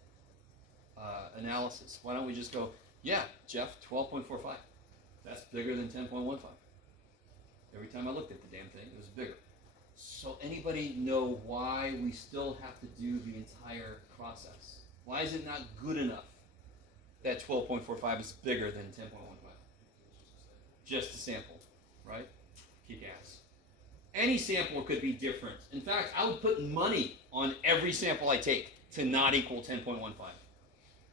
analysis? Why don't we just go, yeah, Jeff, 12.45. That's bigger than 10.15. Every time I looked at the damn thing, it was bigger. So anybody know why we still have to do the entire process? Why is it not good enough that 12.45 is bigger than 10.15? Just a sample, right? Kick ass. Any sample could be different. In fact, I would put money on every sample I take to not equal 10.15.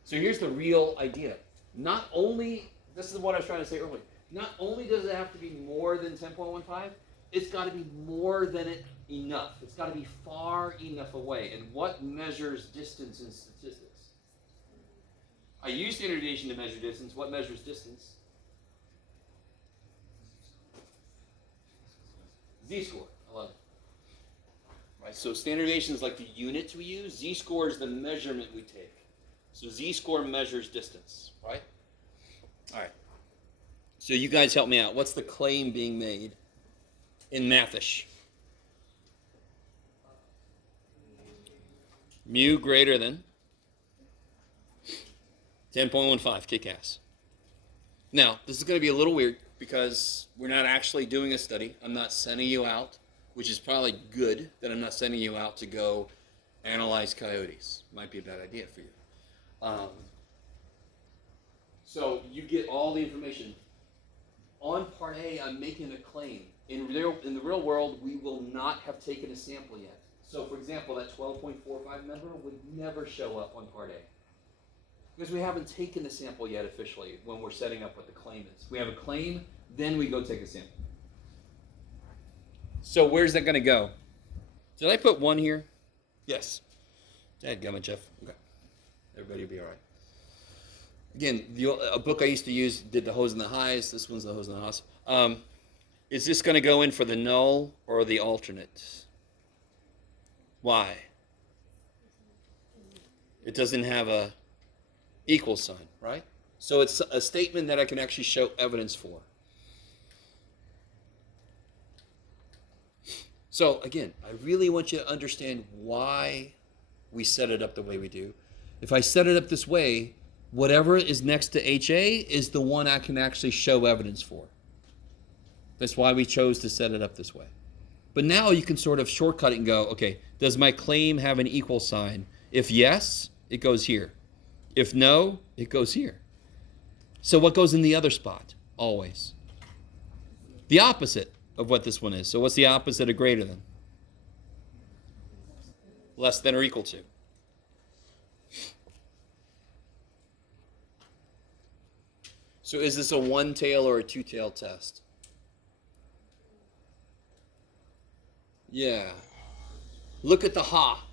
So here's the real idea. Not only, this is what I was trying to say earlier, not only does it have to be more than 10.15, it's got to be more than it enough. It's got to be far enough away. And what measures distance in statistics? I use standard deviation to measure distance. What measures distance? Z-score. I love it. Right, so standard deviation is like the units we use. Z-score is the measurement we take. So Z-score measures distance, right? All right. So you guys help me out. What's the claim being made in Mathish? Mu greater than 10.15, kick ass. Now, this is going to be a little weird because we're not actually doing a study. I'm not sending you out, which is probably good that I'm not sending you out to go analyze coyotes. Might be a bad idea for you. So you get all the information. On part A, I'm making a claim. In the real world, we will not have taken a sample yet. So for example, that 12.45 number would never show up on part A. Because we haven't taken the sample yet officially when we're setting up what the claim is. We have a claim, then we go take a sample. So where's that going to go? Did I put 1 here? Yes. Dadgummit, Jeff. Okay. Everybody will be all right. Again, a book I used to use did the hose and the highs. This one's the hose and the haws. Is this going to go in for the null or the alternate? Why? It doesn't have a equal sign, right? So it's a statement that I can actually show evidence for. So again, I really want you to understand why we set it up the way we do. If I set it up this way, whatever is next to HA is the one I can actually show evidence for. That's why we chose to set it up this way. But now you can sort of shortcut it and go, okay, does my claim have an equal sign? If yes, it goes here. If no, it goes here. So what goes in the other spot? Always. The opposite of what this one is. So what's the opposite of greater than? Less than or equal to. So is this a one-tail or a two-tail test? Yeah. Look at the ha.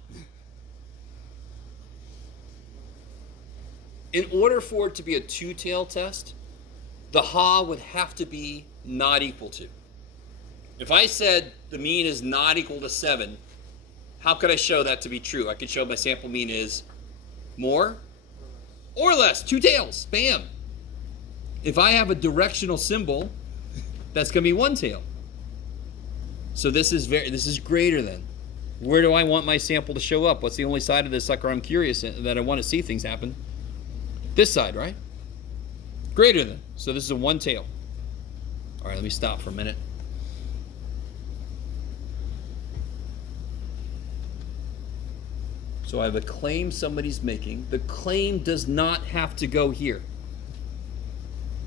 In order for it to be a two-tail test, the ha would have to be not equal to. If I said the mean is not equal to 7, how could I show that to be true? I could show my sample mean is more or less. Two tails. Bam. If I have a directional symbol, that's going to be one tail. So this is greater than. Where do I want my sample to show up? What's the only side of this sucker I'm curious that I want to see things happen? This side, right? Greater than. So this is a one tail. All right, let me stop for a minute. So I have a claim somebody's making. The claim does not have to go here.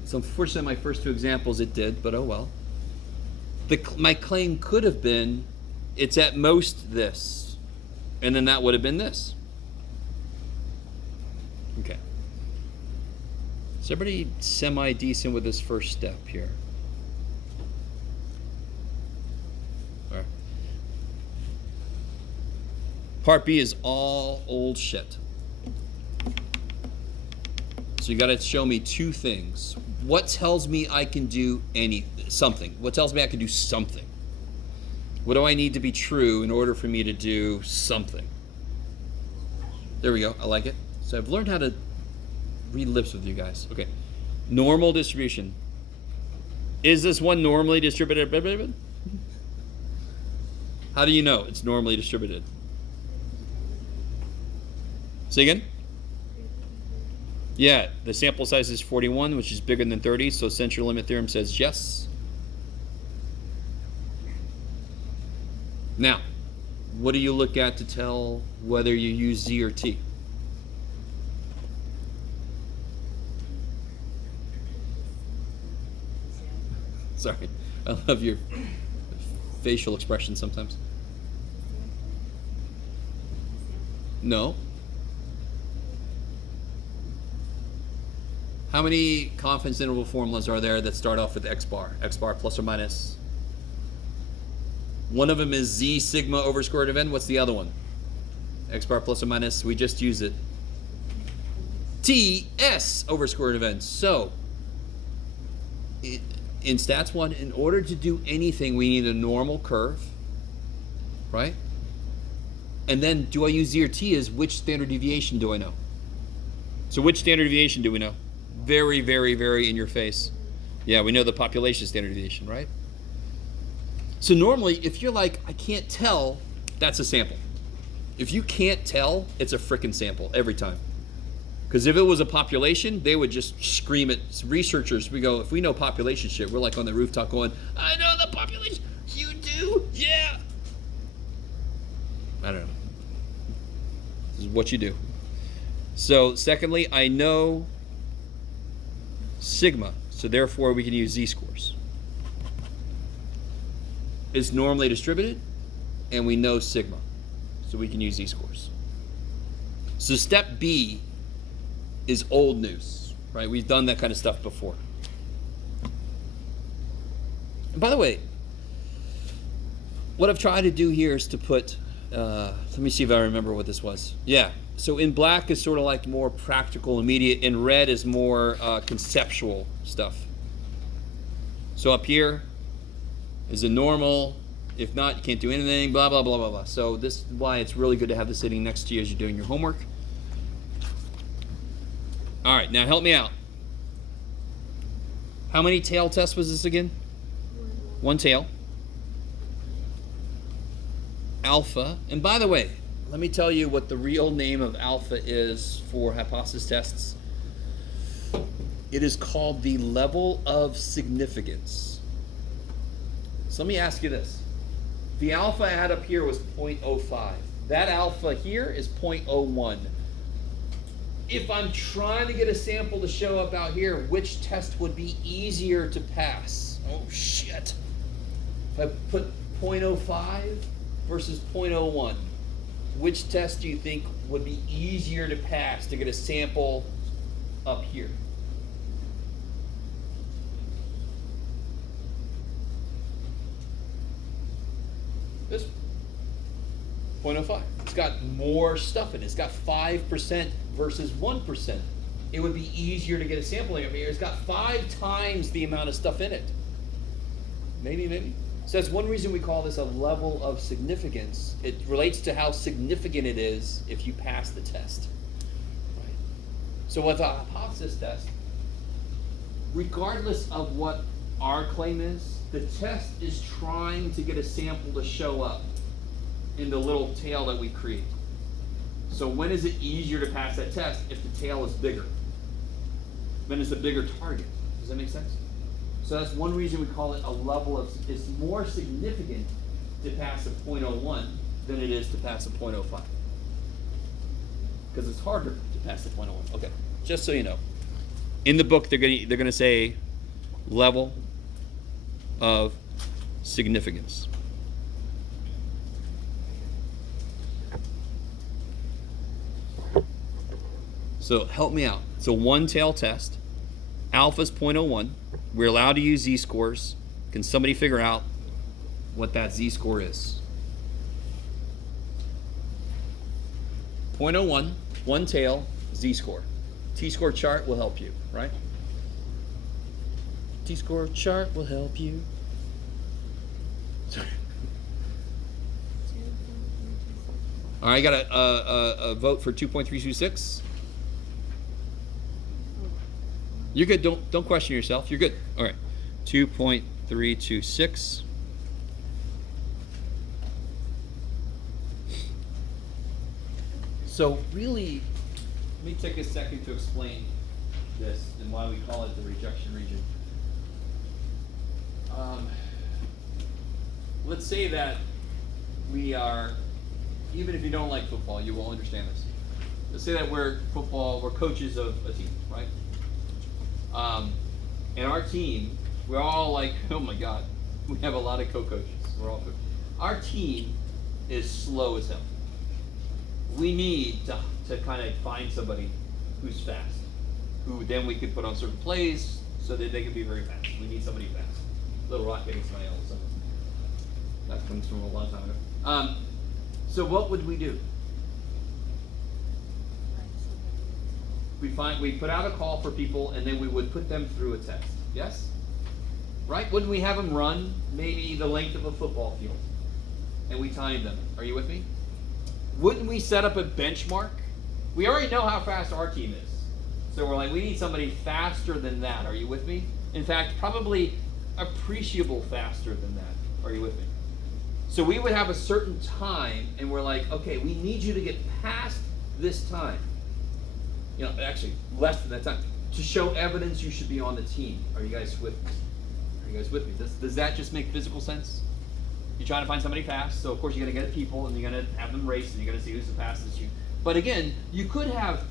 So unfortunately, my first two examples it did, but oh well. My claim could have been, it's at most this. And then that would have been this. Okay. Is everybody semi-decent with this first step here? All right. Part B is all old shit. So you got to show me two things. What tells me I can do something? What tells me I can do something? What do I need to be true in order for me to do something? There we go. I like it. So I've learned how to read lips with you guys. Okay. Normal distribution. Is this one normally distributed? How do you know it's normally distributed? Say again? Yeah, the sample size is 41, which is bigger than 30, so central limit theorem says yes. Now, what do you look at to tell whether you use Z or T? Sorry. I love your facial expression sometimes. No. How many confidence interval formulas are there that start off with X bar? X bar plus or minus? One of them is Z sigma over square root of n. What's the other one? X bar plus or minus. We just use it. TS over square root of n. So, in Stats 1, in order to do anything, we need a normal curve, right? And then, do I use Z or T as which standard deviation do I know? So which standard deviation do we know? Very, very, very in your face. Yeah, we know the population standard deviation, right? So normally, if you're like, I can't tell, that's a sample. If you can't tell, it's a frickin' sample every time. Because if it was a population, they would just scream at researchers. We go, if we know population shit, we're like on the rooftop going, I know the population. You do? Yeah. I don't know. This is what you do. So secondly, I know sigma, so therefore we can use z-scores. It's normally distributed, and we know sigma, so we can use z-scores. So step B is old news, right? We've done that kind of stuff before. And by the way, what I've tried to do here is to put, let me see if I remember what this was. Yeah, so in black is sort of like more practical, immediate. In red is more conceptual stuff. So up here is a normal. If not, you can't do anything, blah, blah, blah, blah, blah. So this is why it's really good to have this sitting next to you as you're doing your homework. All right, now help me out. How many tail tests was this again? One tail. Alpha. And by the way, let me tell you what the real name of alpha is for hypothesis tests. It is called the level of significance. So let me ask you this. The alpha I had up here was 0.05. That alpha here is 0.01. If I'm trying to get a sample to show up out here, which test would be easier to pass? Oh, shit. If I put 0.05 versus 0.01, which test do you think would be easier to pass to get a sample up here? This 0.05. It's got more stuff in it. It's got 5% versus 1%. It would be easier to get a sampling up here. It's got 5 times the amount of stuff in it. Maybe. So that's one reason we call this a level of significance. It relates to how significant it is if you pass the test. Right? So with a hypothesis test, regardless of what our claim is, the test is trying to get a sample to show up in the little tail that we create. So when is it easier to pass that test? If the tail is bigger. Then it's a bigger target. Does that make sense? So that's one reason we call it a level of, it's more significant to pass a 0.01 than it is to pass a 0.05. Because it's harder to pass the 0.01. Okay, just so you know. In the book, they're gonna say level of significance. So help me out. It's a one-tail test. Alpha's 0.01. We're allowed to use z-scores. Can somebody figure out what that z-score is? 0.01, one tail, z-score. T-score chart will help you, right? T-score chart will help you. Sorry. All right, got a vote for 2.326. You're good. Don't question yourself. You're good. All right. 2.326. So really, let me take a second to explain this and why we call it the rejection region. Let's say that we are, even if you don't like football, you will understand this. Let's say that we're coaches of a team, right? And our team, We're all like, oh my God, we have a lot of co-coaches. We're all good. Our team is slow as hell. We need to kind of find somebody who's fast, who then we could put on certain plays so that they can be very fast. We need somebody fast. Little Rock getting somebody else. That comes from a long time ago. So what would we do? We put out a call for people, and then we would put them through a test. Yes? Right? Wouldn't we have them run maybe the length of a football field? And we timed them. Are you with me? Wouldn't we set up a benchmark? We already know how fast our team is. So we're like, we need somebody faster than that. Are you with me? In fact, probably appreciable faster than that. Are you with me? So we would have a certain time, and we're like, okay, we need you to get past this time. You know, actually, less than that time. To show evidence you should be on the team. Are you guys with me? Are you guys with me? Does that just make physical sense? You're trying to find somebody fast, so of course you're going to get people, and you're going to have them race, and you're going to see who's the fastest. But again, you could have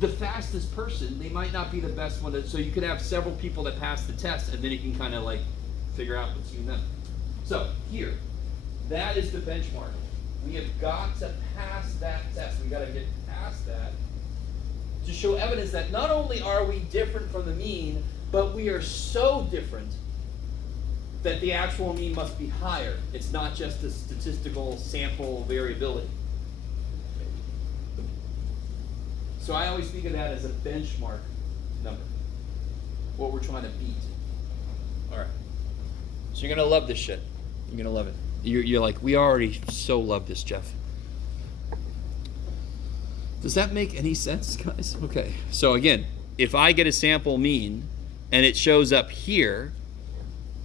the fastest person. They might not be the best one. So you could have several people that pass the test, and then you can kind of like figure out between them. So here, that is the benchmark. We have got to pass that test. We got to get past that to show evidence that not only are we different from the mean, but we are so different that the actual mean must be higher. It's not just a statistical sample variability. So I always think of that as a benchmark number, what we're trying to beat. All right. So you're going to love this shit. You're going to love it. You're like, we already so love this, Jeff. Does that make any sense, guys? Okay. So again, if I get a sample mean and it shows up here,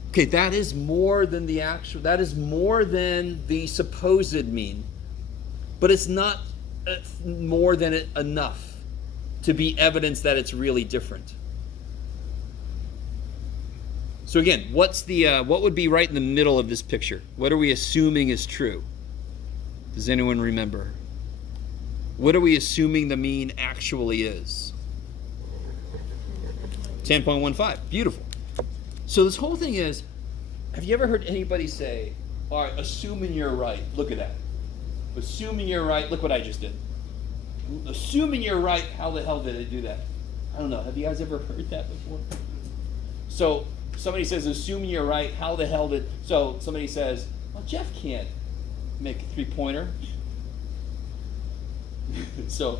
okay, that is more than the actual, that is more than the supposed mean. But it's not more than enough to be evidence that it's really different. So again, what would be right in the middle of this picture? What are we assuming is true? Does anyone remember? What are we assuming the mean actually is? 10.15. Beautiful. So this whole thing is, have you ever heard anybody say, all right, assuming you're right, look at that. Assuming you're right, look what I just did. Assuming you're right, how the hell did I do that? I don't know. Have you guys ever heard that before? So somebody says, assuming you're right, how the hell did... So somebody says, well, Jeff can't make a three-pointer. So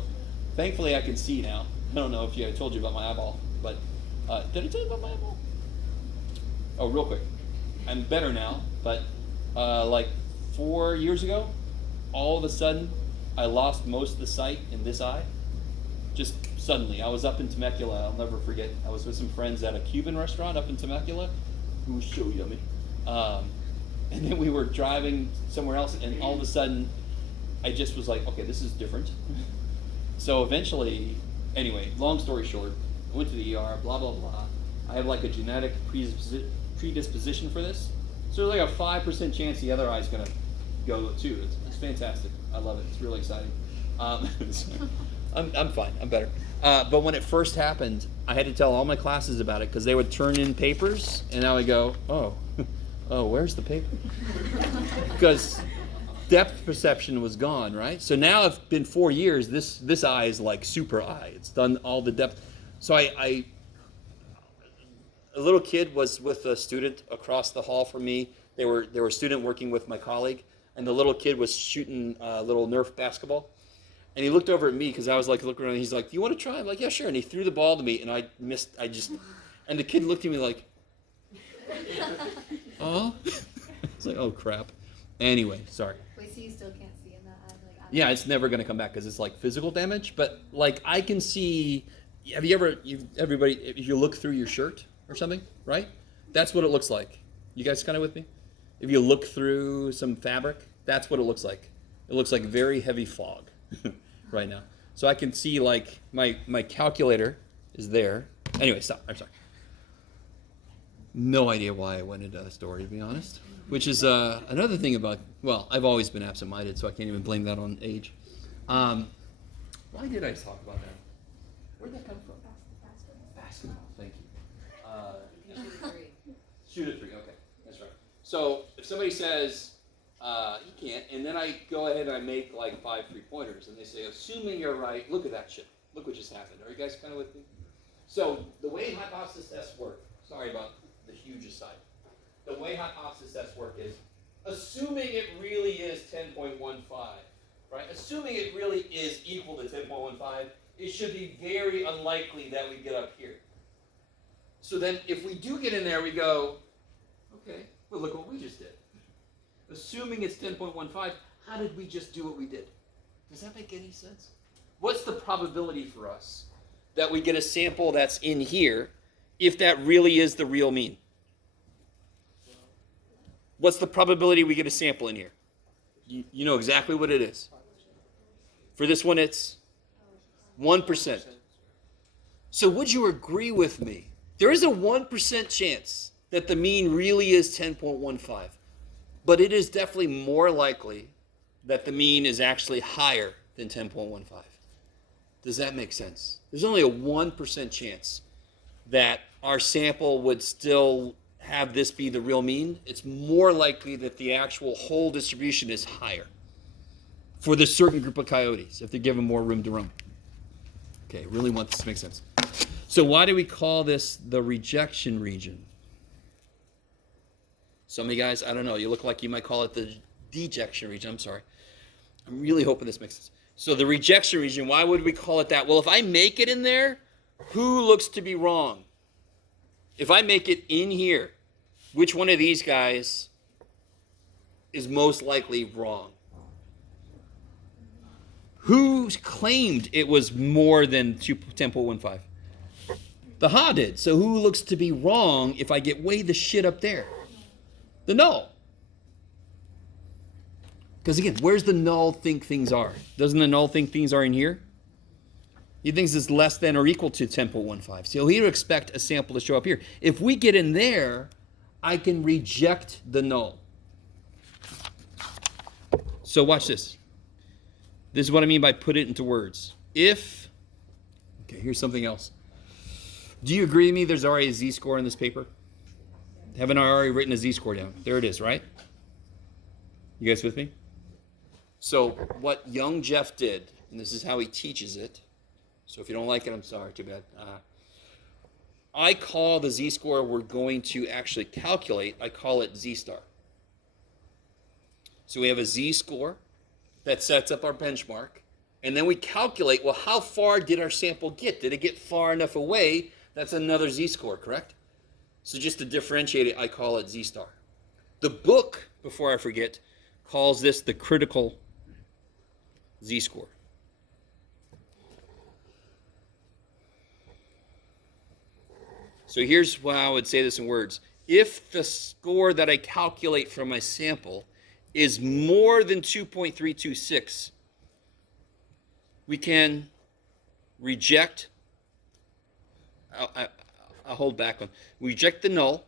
thankfully I can see now. I don't know if I told you about my eyeball, but did I tell you about my eyeball? Oh, real quick. I'm better now, but like 4 years ago, all of a sudden, I lost most of the sight in this eye. Just suddenly. I was up in Temecula. I'll never forget. I was with some friends at a Cuban restaurant up in Temecula. It was so yummy. And then we were driving somewhere else, and all of a sudden, I just was like, okay, this is different. So eventually, anyway, long story short, I went to the ER, blah, blah, blah. I have like a genetic predisposition for this. So there's like a 5% chance the other eye is going to go too. It's fantastic. I love it. It's really exciting. I'm fine. I'm better. But when it first happened, I had to tell all my classes about it because they would turn in papers, and I would go, oh, where's the paper? Because depth perception was gone, right? So now it's been 4 years. This eye is like super eye. It's done all the depth. So a little kid was with a student across the hall from me. They were a student working with my colleague, and the little kid was shooting a little Nerf basketball. And he looked over at me because I was like looking around. And he's like, "Do you want to try?" I'm like, "Yeah, sure." And he threw the ball to me, and I missed. And the kid looked at me like, "Oh," it's like, "Oh crap." Anyway, sorry. Wait, so you still can't see in that eye? Like, Yeah, it's never gonna come back because it's like physical damage. But like I can see. Have you ever? Everybody, if you look through your shirt or something, right? That's what it looks like. You guys kind of with me? If you look through some fabric, that's what it looks like. It looks like very heavy fog right now. So I can see like my calculator is there. Anyway, stop. I'm sorry. No idea why I went into that story, to be honest. Which is another thing about, well, I've always been absent-minded, so I can't even blame that on age. Why did I talk about that? Where'd that come from? Basketball. Thank you. 2 to 3. Okay, that's right. So if somebody says he can't, and then I go ahead and I make like 5 3-pointers, and they say, assuming you're right, look at that shit. Look what just happened. Are you guys kind of with me? So the way hypothesis tests work. Sorry about the huge aside. The way hypothesis tests work is, assuming it really is 10.15, right? Assuming it really is equal to 10.15, it should be very unlikely that we get up here. So then if we do get in there, we go, okay, well, look what we just did. Assuming it's 10.15, how did we just do what we did? Does that make any sense? What's the probability for us that we get a sample that's in here if that really is the real mean? What's the probability we get a sample in here? You know exactly what it is. For this one, it's 1%. So would you agree with me? There is a 1% chance that the mean really is 10.15. But it is definitely more likely that the mean is actually higher than 10.15. Does that make sense? There's only a 1% chance that our sample would still have this be the real mean. It's more likely that the actual whole distribution is higher for the certain group of coyotes if they're given more room to roam. Okay, really want this to make sense. So why do we call this the rejection region? Some of you guys, I don't know, you look like you might call it the dejection region. I'm sorry. I'm really hoping this makes sense. So the rejection region, why would we call it that? Well, if I make it in there, who looks to be wrong? If I make it in here, which one of these guys is most likely wrong? Who claimed it was more than 10.15? The Ha did. So who looks to be wrong if I get way the shit up there? The null. Because again, where's the null think things are? Doesn't the null think things are in here? He thinks it's less than or equal to 10.15. So he'd expect a sample to show up here. If we get in there, I can reject the null. So watch this. This is what I mean by put it into words. If, okay, here's something else. Do you agree with me there's already a z-score in this paper? Haven't I already written a z-score down? There it is, right? You guys with me? So what young Jeff did, and this is how he teaches it, so if you don't like it, I'm sorry, too bad. I call the z-score we're going to actually calculate, I call it z-star. So we have a z-score that sets up our benchmark, and then we calculate, well, how far did our sample get? Did it get far enough away? That's another z-score, correct? So just to differentiate it, I call it z-star. The book, before I forget, calls this the critical z-score. So here's how I would say this in words. If the score that I calculate from my sample is more than 2.326, we can reject, I'll hold back on, reject the null,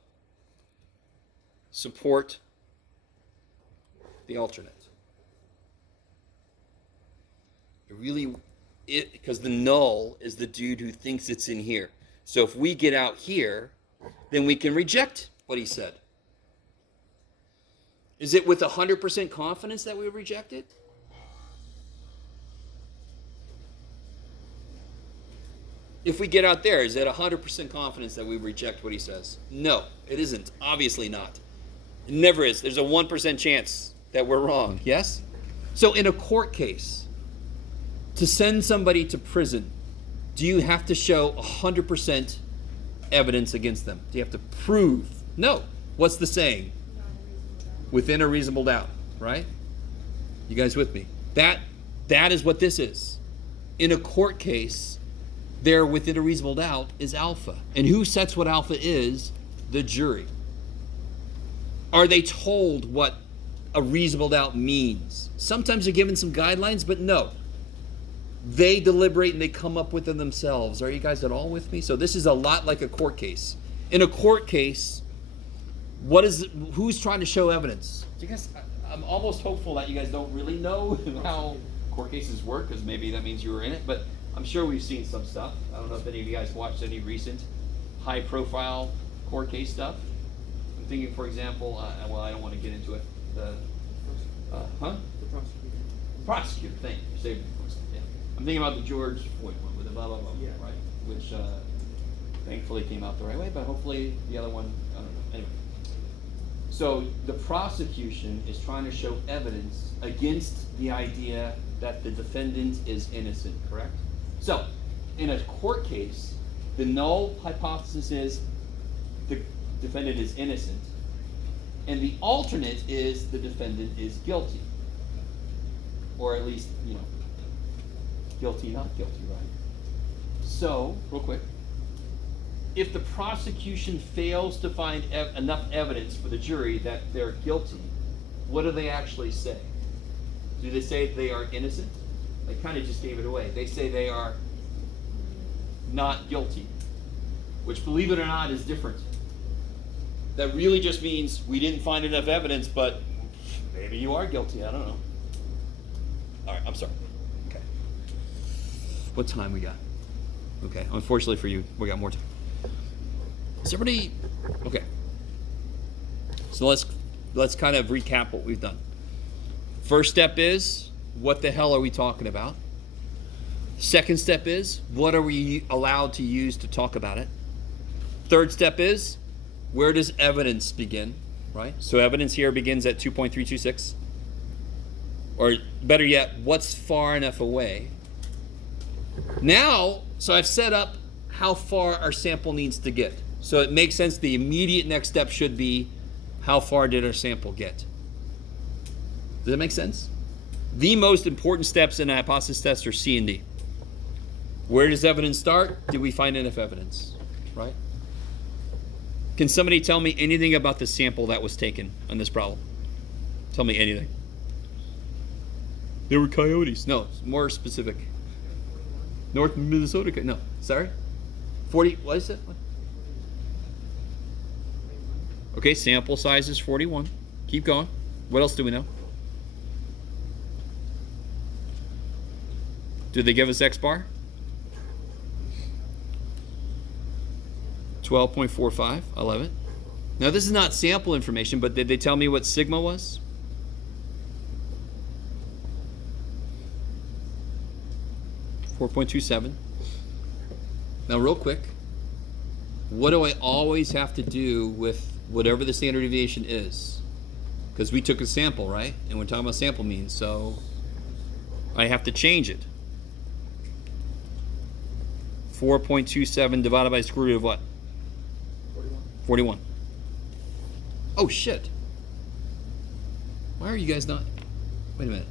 support the alternate. Because the null is the dude who thinks it's in here. So if we get out here, then we can reject what he said. Is it with 100% confidence that we reject it? If we get out there, is it 100% confidence that we reject what he says? No, it isn't. Obviously not. It never is. There's a 1% chance that we're wrong. Yes? So in a court case, to send somebody to prison, do you have to show 100% evidence against them? Do you have to prove? No. What's the saying? Within a reasonable doubt, right? You guys with me? That is what this is. In a court case, there within a reasonable doubt is alpha. And who sets what alpha is? The jury. Are they told what a reasonable doubt means? Sometimes they're given some guidelines, but no. They deliberate and they come up with them themselves. Are you guys at all with me? So this is a lot like a court case. In a court case, who's trying to show evidence? You guys, I'm almost hopeful that you guys don't really know how court cases work, because maybe that means you were in it, but I'm sure we've seen some stuff. I don't know if any of you guys watched any recent high-profile court case stuff. thinking, for example, well, I don't want to get into it. The The prosecutor. prosecutor. Thank you. Saved me. Yeah. I'm thinking about the George Floyd one with the blah blah blah, Yeah. right? Which thankfully came out the right way, but hopefully the other one, I don't know. Anyway, so the prosecution is trying to show evidence against the idea that the defendant is innocent. Correct? So, in a court case, the null hypothesis is the defendant is innocent, and the alternate is the defendant is guilty, or at least, guilty, not guilty, right? So, real quick, if the prosecution fails to find enough evidence for the jury that they're guilty, what do they actually say? Do they say they are innocent? I kind of just gave it away. They say they are not guilty, which, believe it or not, is different. That really just means we didn't find enough evidence, but maybe you are guilty. I don't know. All right, I'm sorry. Okay. What time we got? Okay, unfortunately for you, we got more time. Is everybody okay? So let's kind of recap what we've done. First step is, what the hell are we talking about? Second step is, what are we allowed to use to talk about it? Third step is, where does evidence begin, right? So evidence here begins at 2.326. Or better yet, what's far enough away? Now, so I've set up how far our sample needs to get. So it makes sense the immediate next step should be, how far did our sample get? Does that make sense? The most important steps in a hypothesis test are C and D. Where does evidence start? Did we find enough evidence, right? Can somebody tell me anything about the sample that was taken on this problem? Tell me anything. There were coyotes. No, more specific. North Minnesota. No, sorry. 40. What is it? What? Okay, sample size is 41. Keep going. What else do we know? Did they give us X bar? 12.45. I love it. Now, this is not sample information, but did they tell me what sigma was? .27. Now, real quick, what do I always have to do with whatever the standard deviation is? Because we took a sample, right? And we're talking about sample means, so I have to change it. 4.27 divided by square root of what? 41. Oh, shit. Why are you guys not? Wait a minute.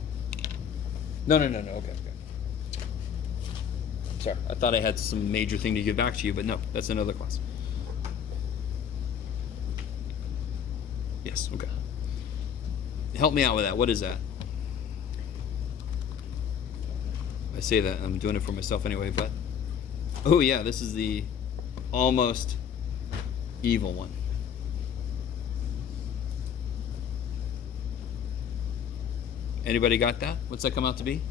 No. Okay. Sorry, I thought I had some major thing to give back to you, but no, that's another class. Yes, okay. Help me out with that. What is that? I say that, I'm doing it for myself anyway, but... Oh yeah, this is the almost evil one. Anybody got that? What's that come out to be?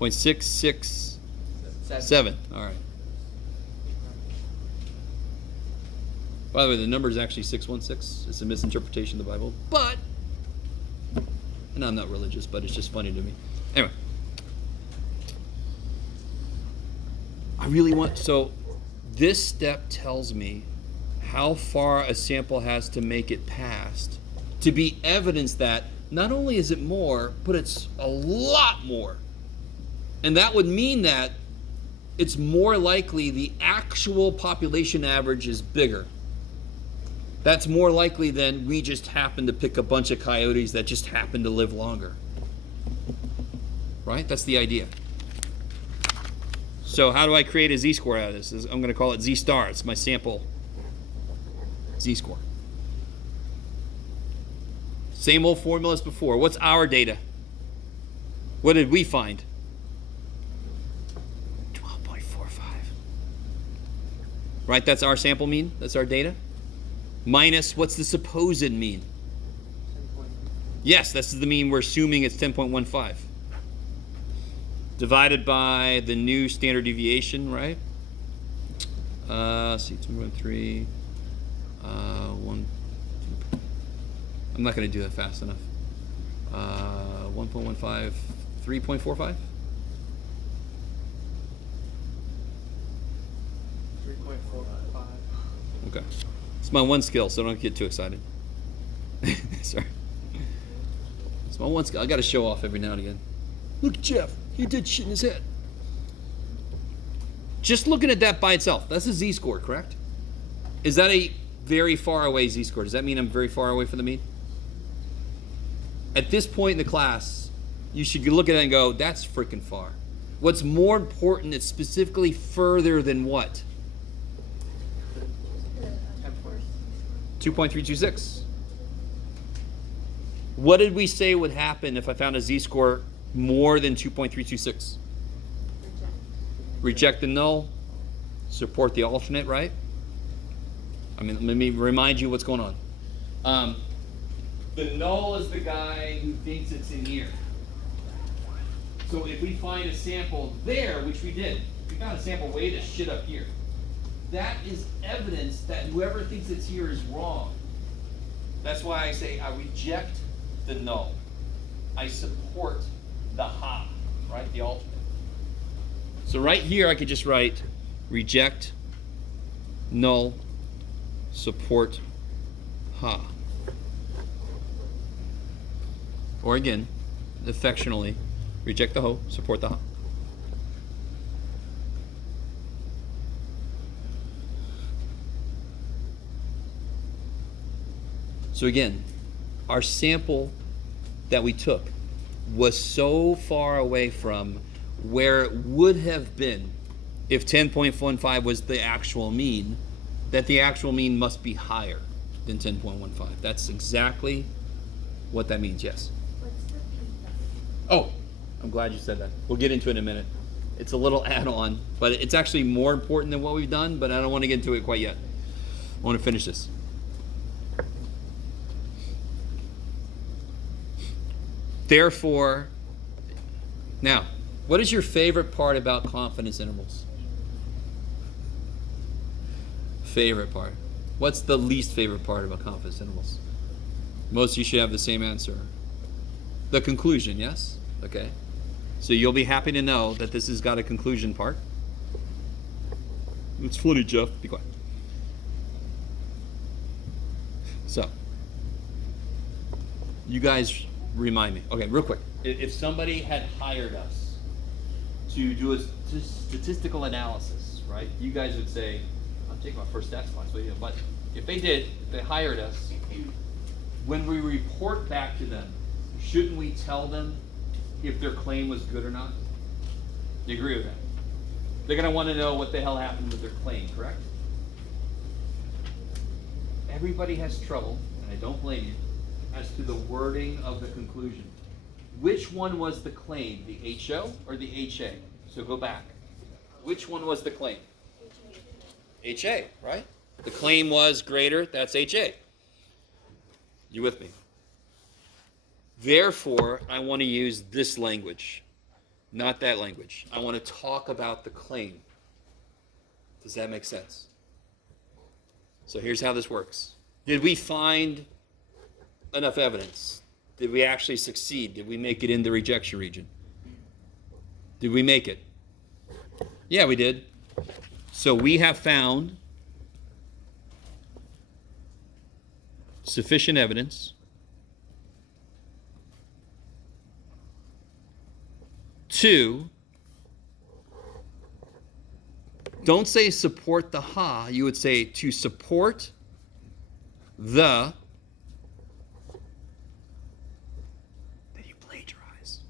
0.667. All right. By the way, the number is actually 616. It's a misinterpretation of the Bible, but, and I'm not religious, but it's just funny to me. Anyway, I really want, so this step tells me how far a sample has to make it past to be evidence that not only is it more, but it's a lot more. And that would mean that it's more likely the actual population average is bigger. That's more likely than we just happen to pick a bunch of coyotes that just happen to live longer. Right? That's the idea. So how do I create a z-score out of this? I'm going to call it z star. It's my sample z-score. Same old formula as before. What's our data? What did we find? 12.45. Right? That's our sample mean. That's our data. Minus, what's the supposed mean? 10.1. Yes, this is the mean. We're assuming it's 10.15. Divided by the new standard deviation, right? See, 2.3, 1, 2. I'm not going to do that fast enough. 1.15, 3.45? 3.45. Okay. It's my one skill, so don't get too excited. Sorry. It's my one skill. I got to show off every now and again. Look, Jeff, he did shit in his head. Just looking at that by itself, that's a z-score, correct? Is that a very far away z-score? Does that mean I'm very far away from the mean? At this point in the class, you should look at it and go, that's freaking far. What's more important, it's specifically further than what? 2.326. What did we say would happen if I found a z-score more than 2.326? Reject the null, support the alternate, right? I mean, let me remind you what's going on. The null is the guy who thinks it's in here. So if we find a sample there, which we did, we found a sample way to shit up here. That is evidence that whoever thinks it's here is wrong. That's why I say I reject the null. I support the ha, right? The alternate. So right here I could just write reject, null, support, ha. Or again, affectionately, reject the ho, support the ha. So again, our sample that we took was so far away from where it would have been if 10.15 was the actual mean, that the actual mean must be higher than 10.15. That's exactly what that means, yes. What's the p-value? Oh, I'm glad you said that. We'll get into it in a minute. It's a little add-on, but it's actually more important than what we've done, but I don't want to get into it quite yet. I want to finish this. Therefore, now, what is your favorite part about confidence intervals? Favorite part. What's the least favorite part about confidence intervals? Most of you should have the same answer. The conclusion, yes? Okay. So you'll be happy to know that this has got a conclusion part. It's funny, Jeff. Be quiet. So, you guys remind me. Okay, real quick. If somebody had hired us to do a statistical analysis, right? You guys would say, I'm taking my first stats class, but if they did, they hired us, when we report back to them, shouldn't we tell them if their claim was good or not? Do you agree with that? They're going to want to know what the hell happened with their claim, correct? Everybody has trouble, and I don't blame you, as to the wording of the conclusion. Which one was the claim, the HO or the HA? So go back. Which one was the claim? HA, right? The claim was greater, that's HA. You with me? Therefore, I want to use this language, not that language. I want to talk about the claim. Does that make sense? So here's how this works. Did we find enough evidence? Did we actually succeed? Did we make it in the rejection region? Did we make it? Yeah, we did. So we have found sufficient evidence to, don't say support the ha, you would say to support the, that you plagiarize.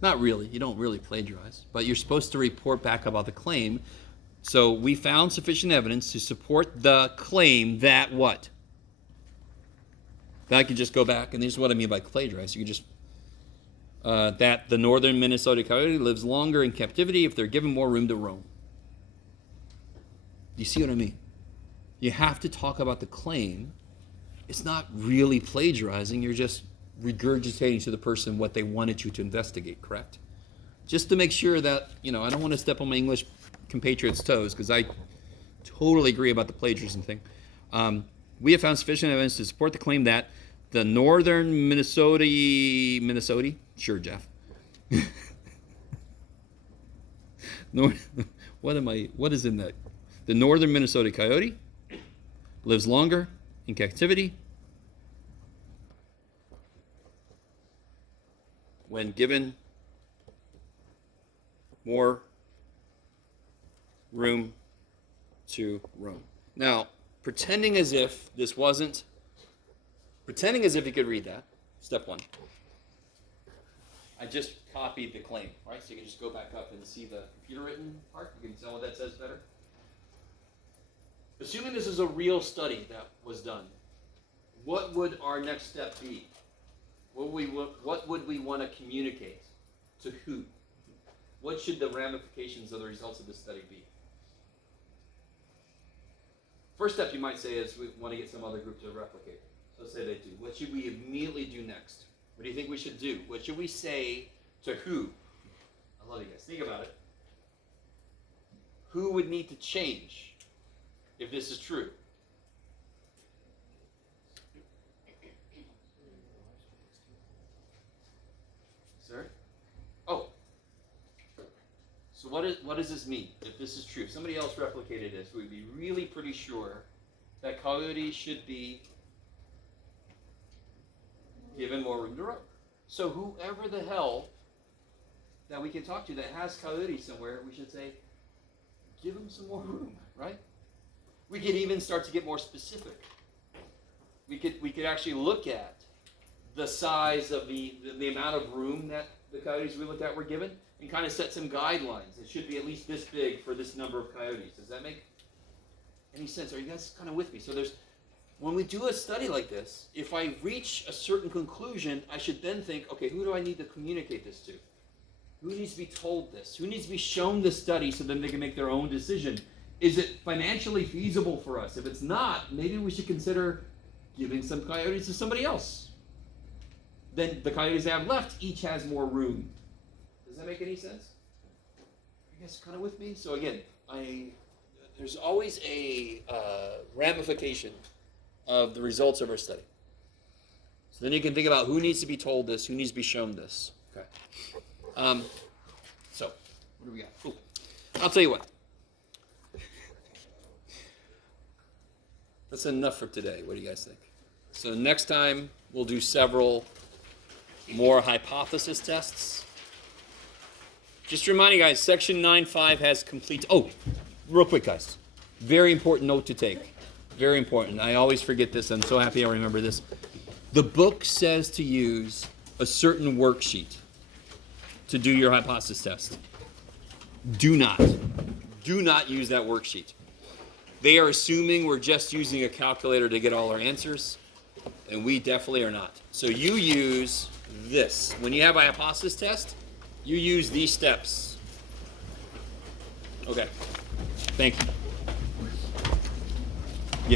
Not really, you don't really plagiarize, but you're supposed to report back about the claim. So we found sufficient evidence to support the claim that what? Then I can just go back, and this is what I mean by plagiarize. You can just, that the northern Minnesota coyote lives longer in captivity if they're given more room to roam. You see what I mean? You have to talk about the claim. It's not really plagiarizing. You're just regurgitating to the person what they wanted you to investigate, correct? Just to make sure that, I don't want to step on my English compatriots' toes, because totally agree about the plagiarism thing. We have found sufficient evidence to support the claim that the northern Minnesota, sure, Jeff. What is in that? The northern Minnesota coyote lives longer in captivity when given more room to roam. Now, pretending as if you could read that, step one. I just copied the claim, right? So you can just go back up and see the computer written part. You can tell what that says better. Assuming this is a real study that was done, what would our next step be? What would we want to communicate? To who? What should the ramifications of the results of this study be? First step you might say is we want to get some other group to replicate. So say they do. What should we immediately do next? What do you think we should do? What should we say to who? I love you guys. Think about it. Who would need to change if this is true? Sir? Oh. So what does this mean if this is true? If somebody else replicated this, we'd be really pretty sure that coyotes should be given more room to roam. So whoever the hell that we can talk to that has coyotes somewhere, we should say, give them some more room, right? We could even start to get more specific. We could actually look at the size of the amount of room that the coyotes we looked at were given and kind of set some guidelines. It should be at least this big for this number of coyotes. Does that make any sense? Are you guys kind of with me? So when we do a study like this, if I reach a certain conclusion, I should then think, okay, who do I need to communicate this to? Who needs to be told this? Who needs to be shown this study so then they can make their own decision? Is it financially feasible for us? If it's not, maybe we should consider giving some coyotes to somebody else. Then the coyotes that have left each has more room. Does that make any sense? You guys kind of with me? So again, there's always a ramification of the results of our study. So then you can think about who needs to be told this, who needs to be shown this. Okay. So, what do we got? Ooh. I'll tell you what. That's enough for today. What do you guys think? So next time we'll do several more hypothesis tests. Just to remind you guys, section 9.5 has complete. Oh, real quick, guys. Very important note to take. Very important. I always forget this. I'm so happy I remember this. The book says to use a certain worksheet to do your hypothesis test. Do not use that worksheet. They are assuming we're just using a calculator to get all our answers, and we definitely are not. So you use this. When you have a hypothesis test, you use these steps. Okay. Thank you.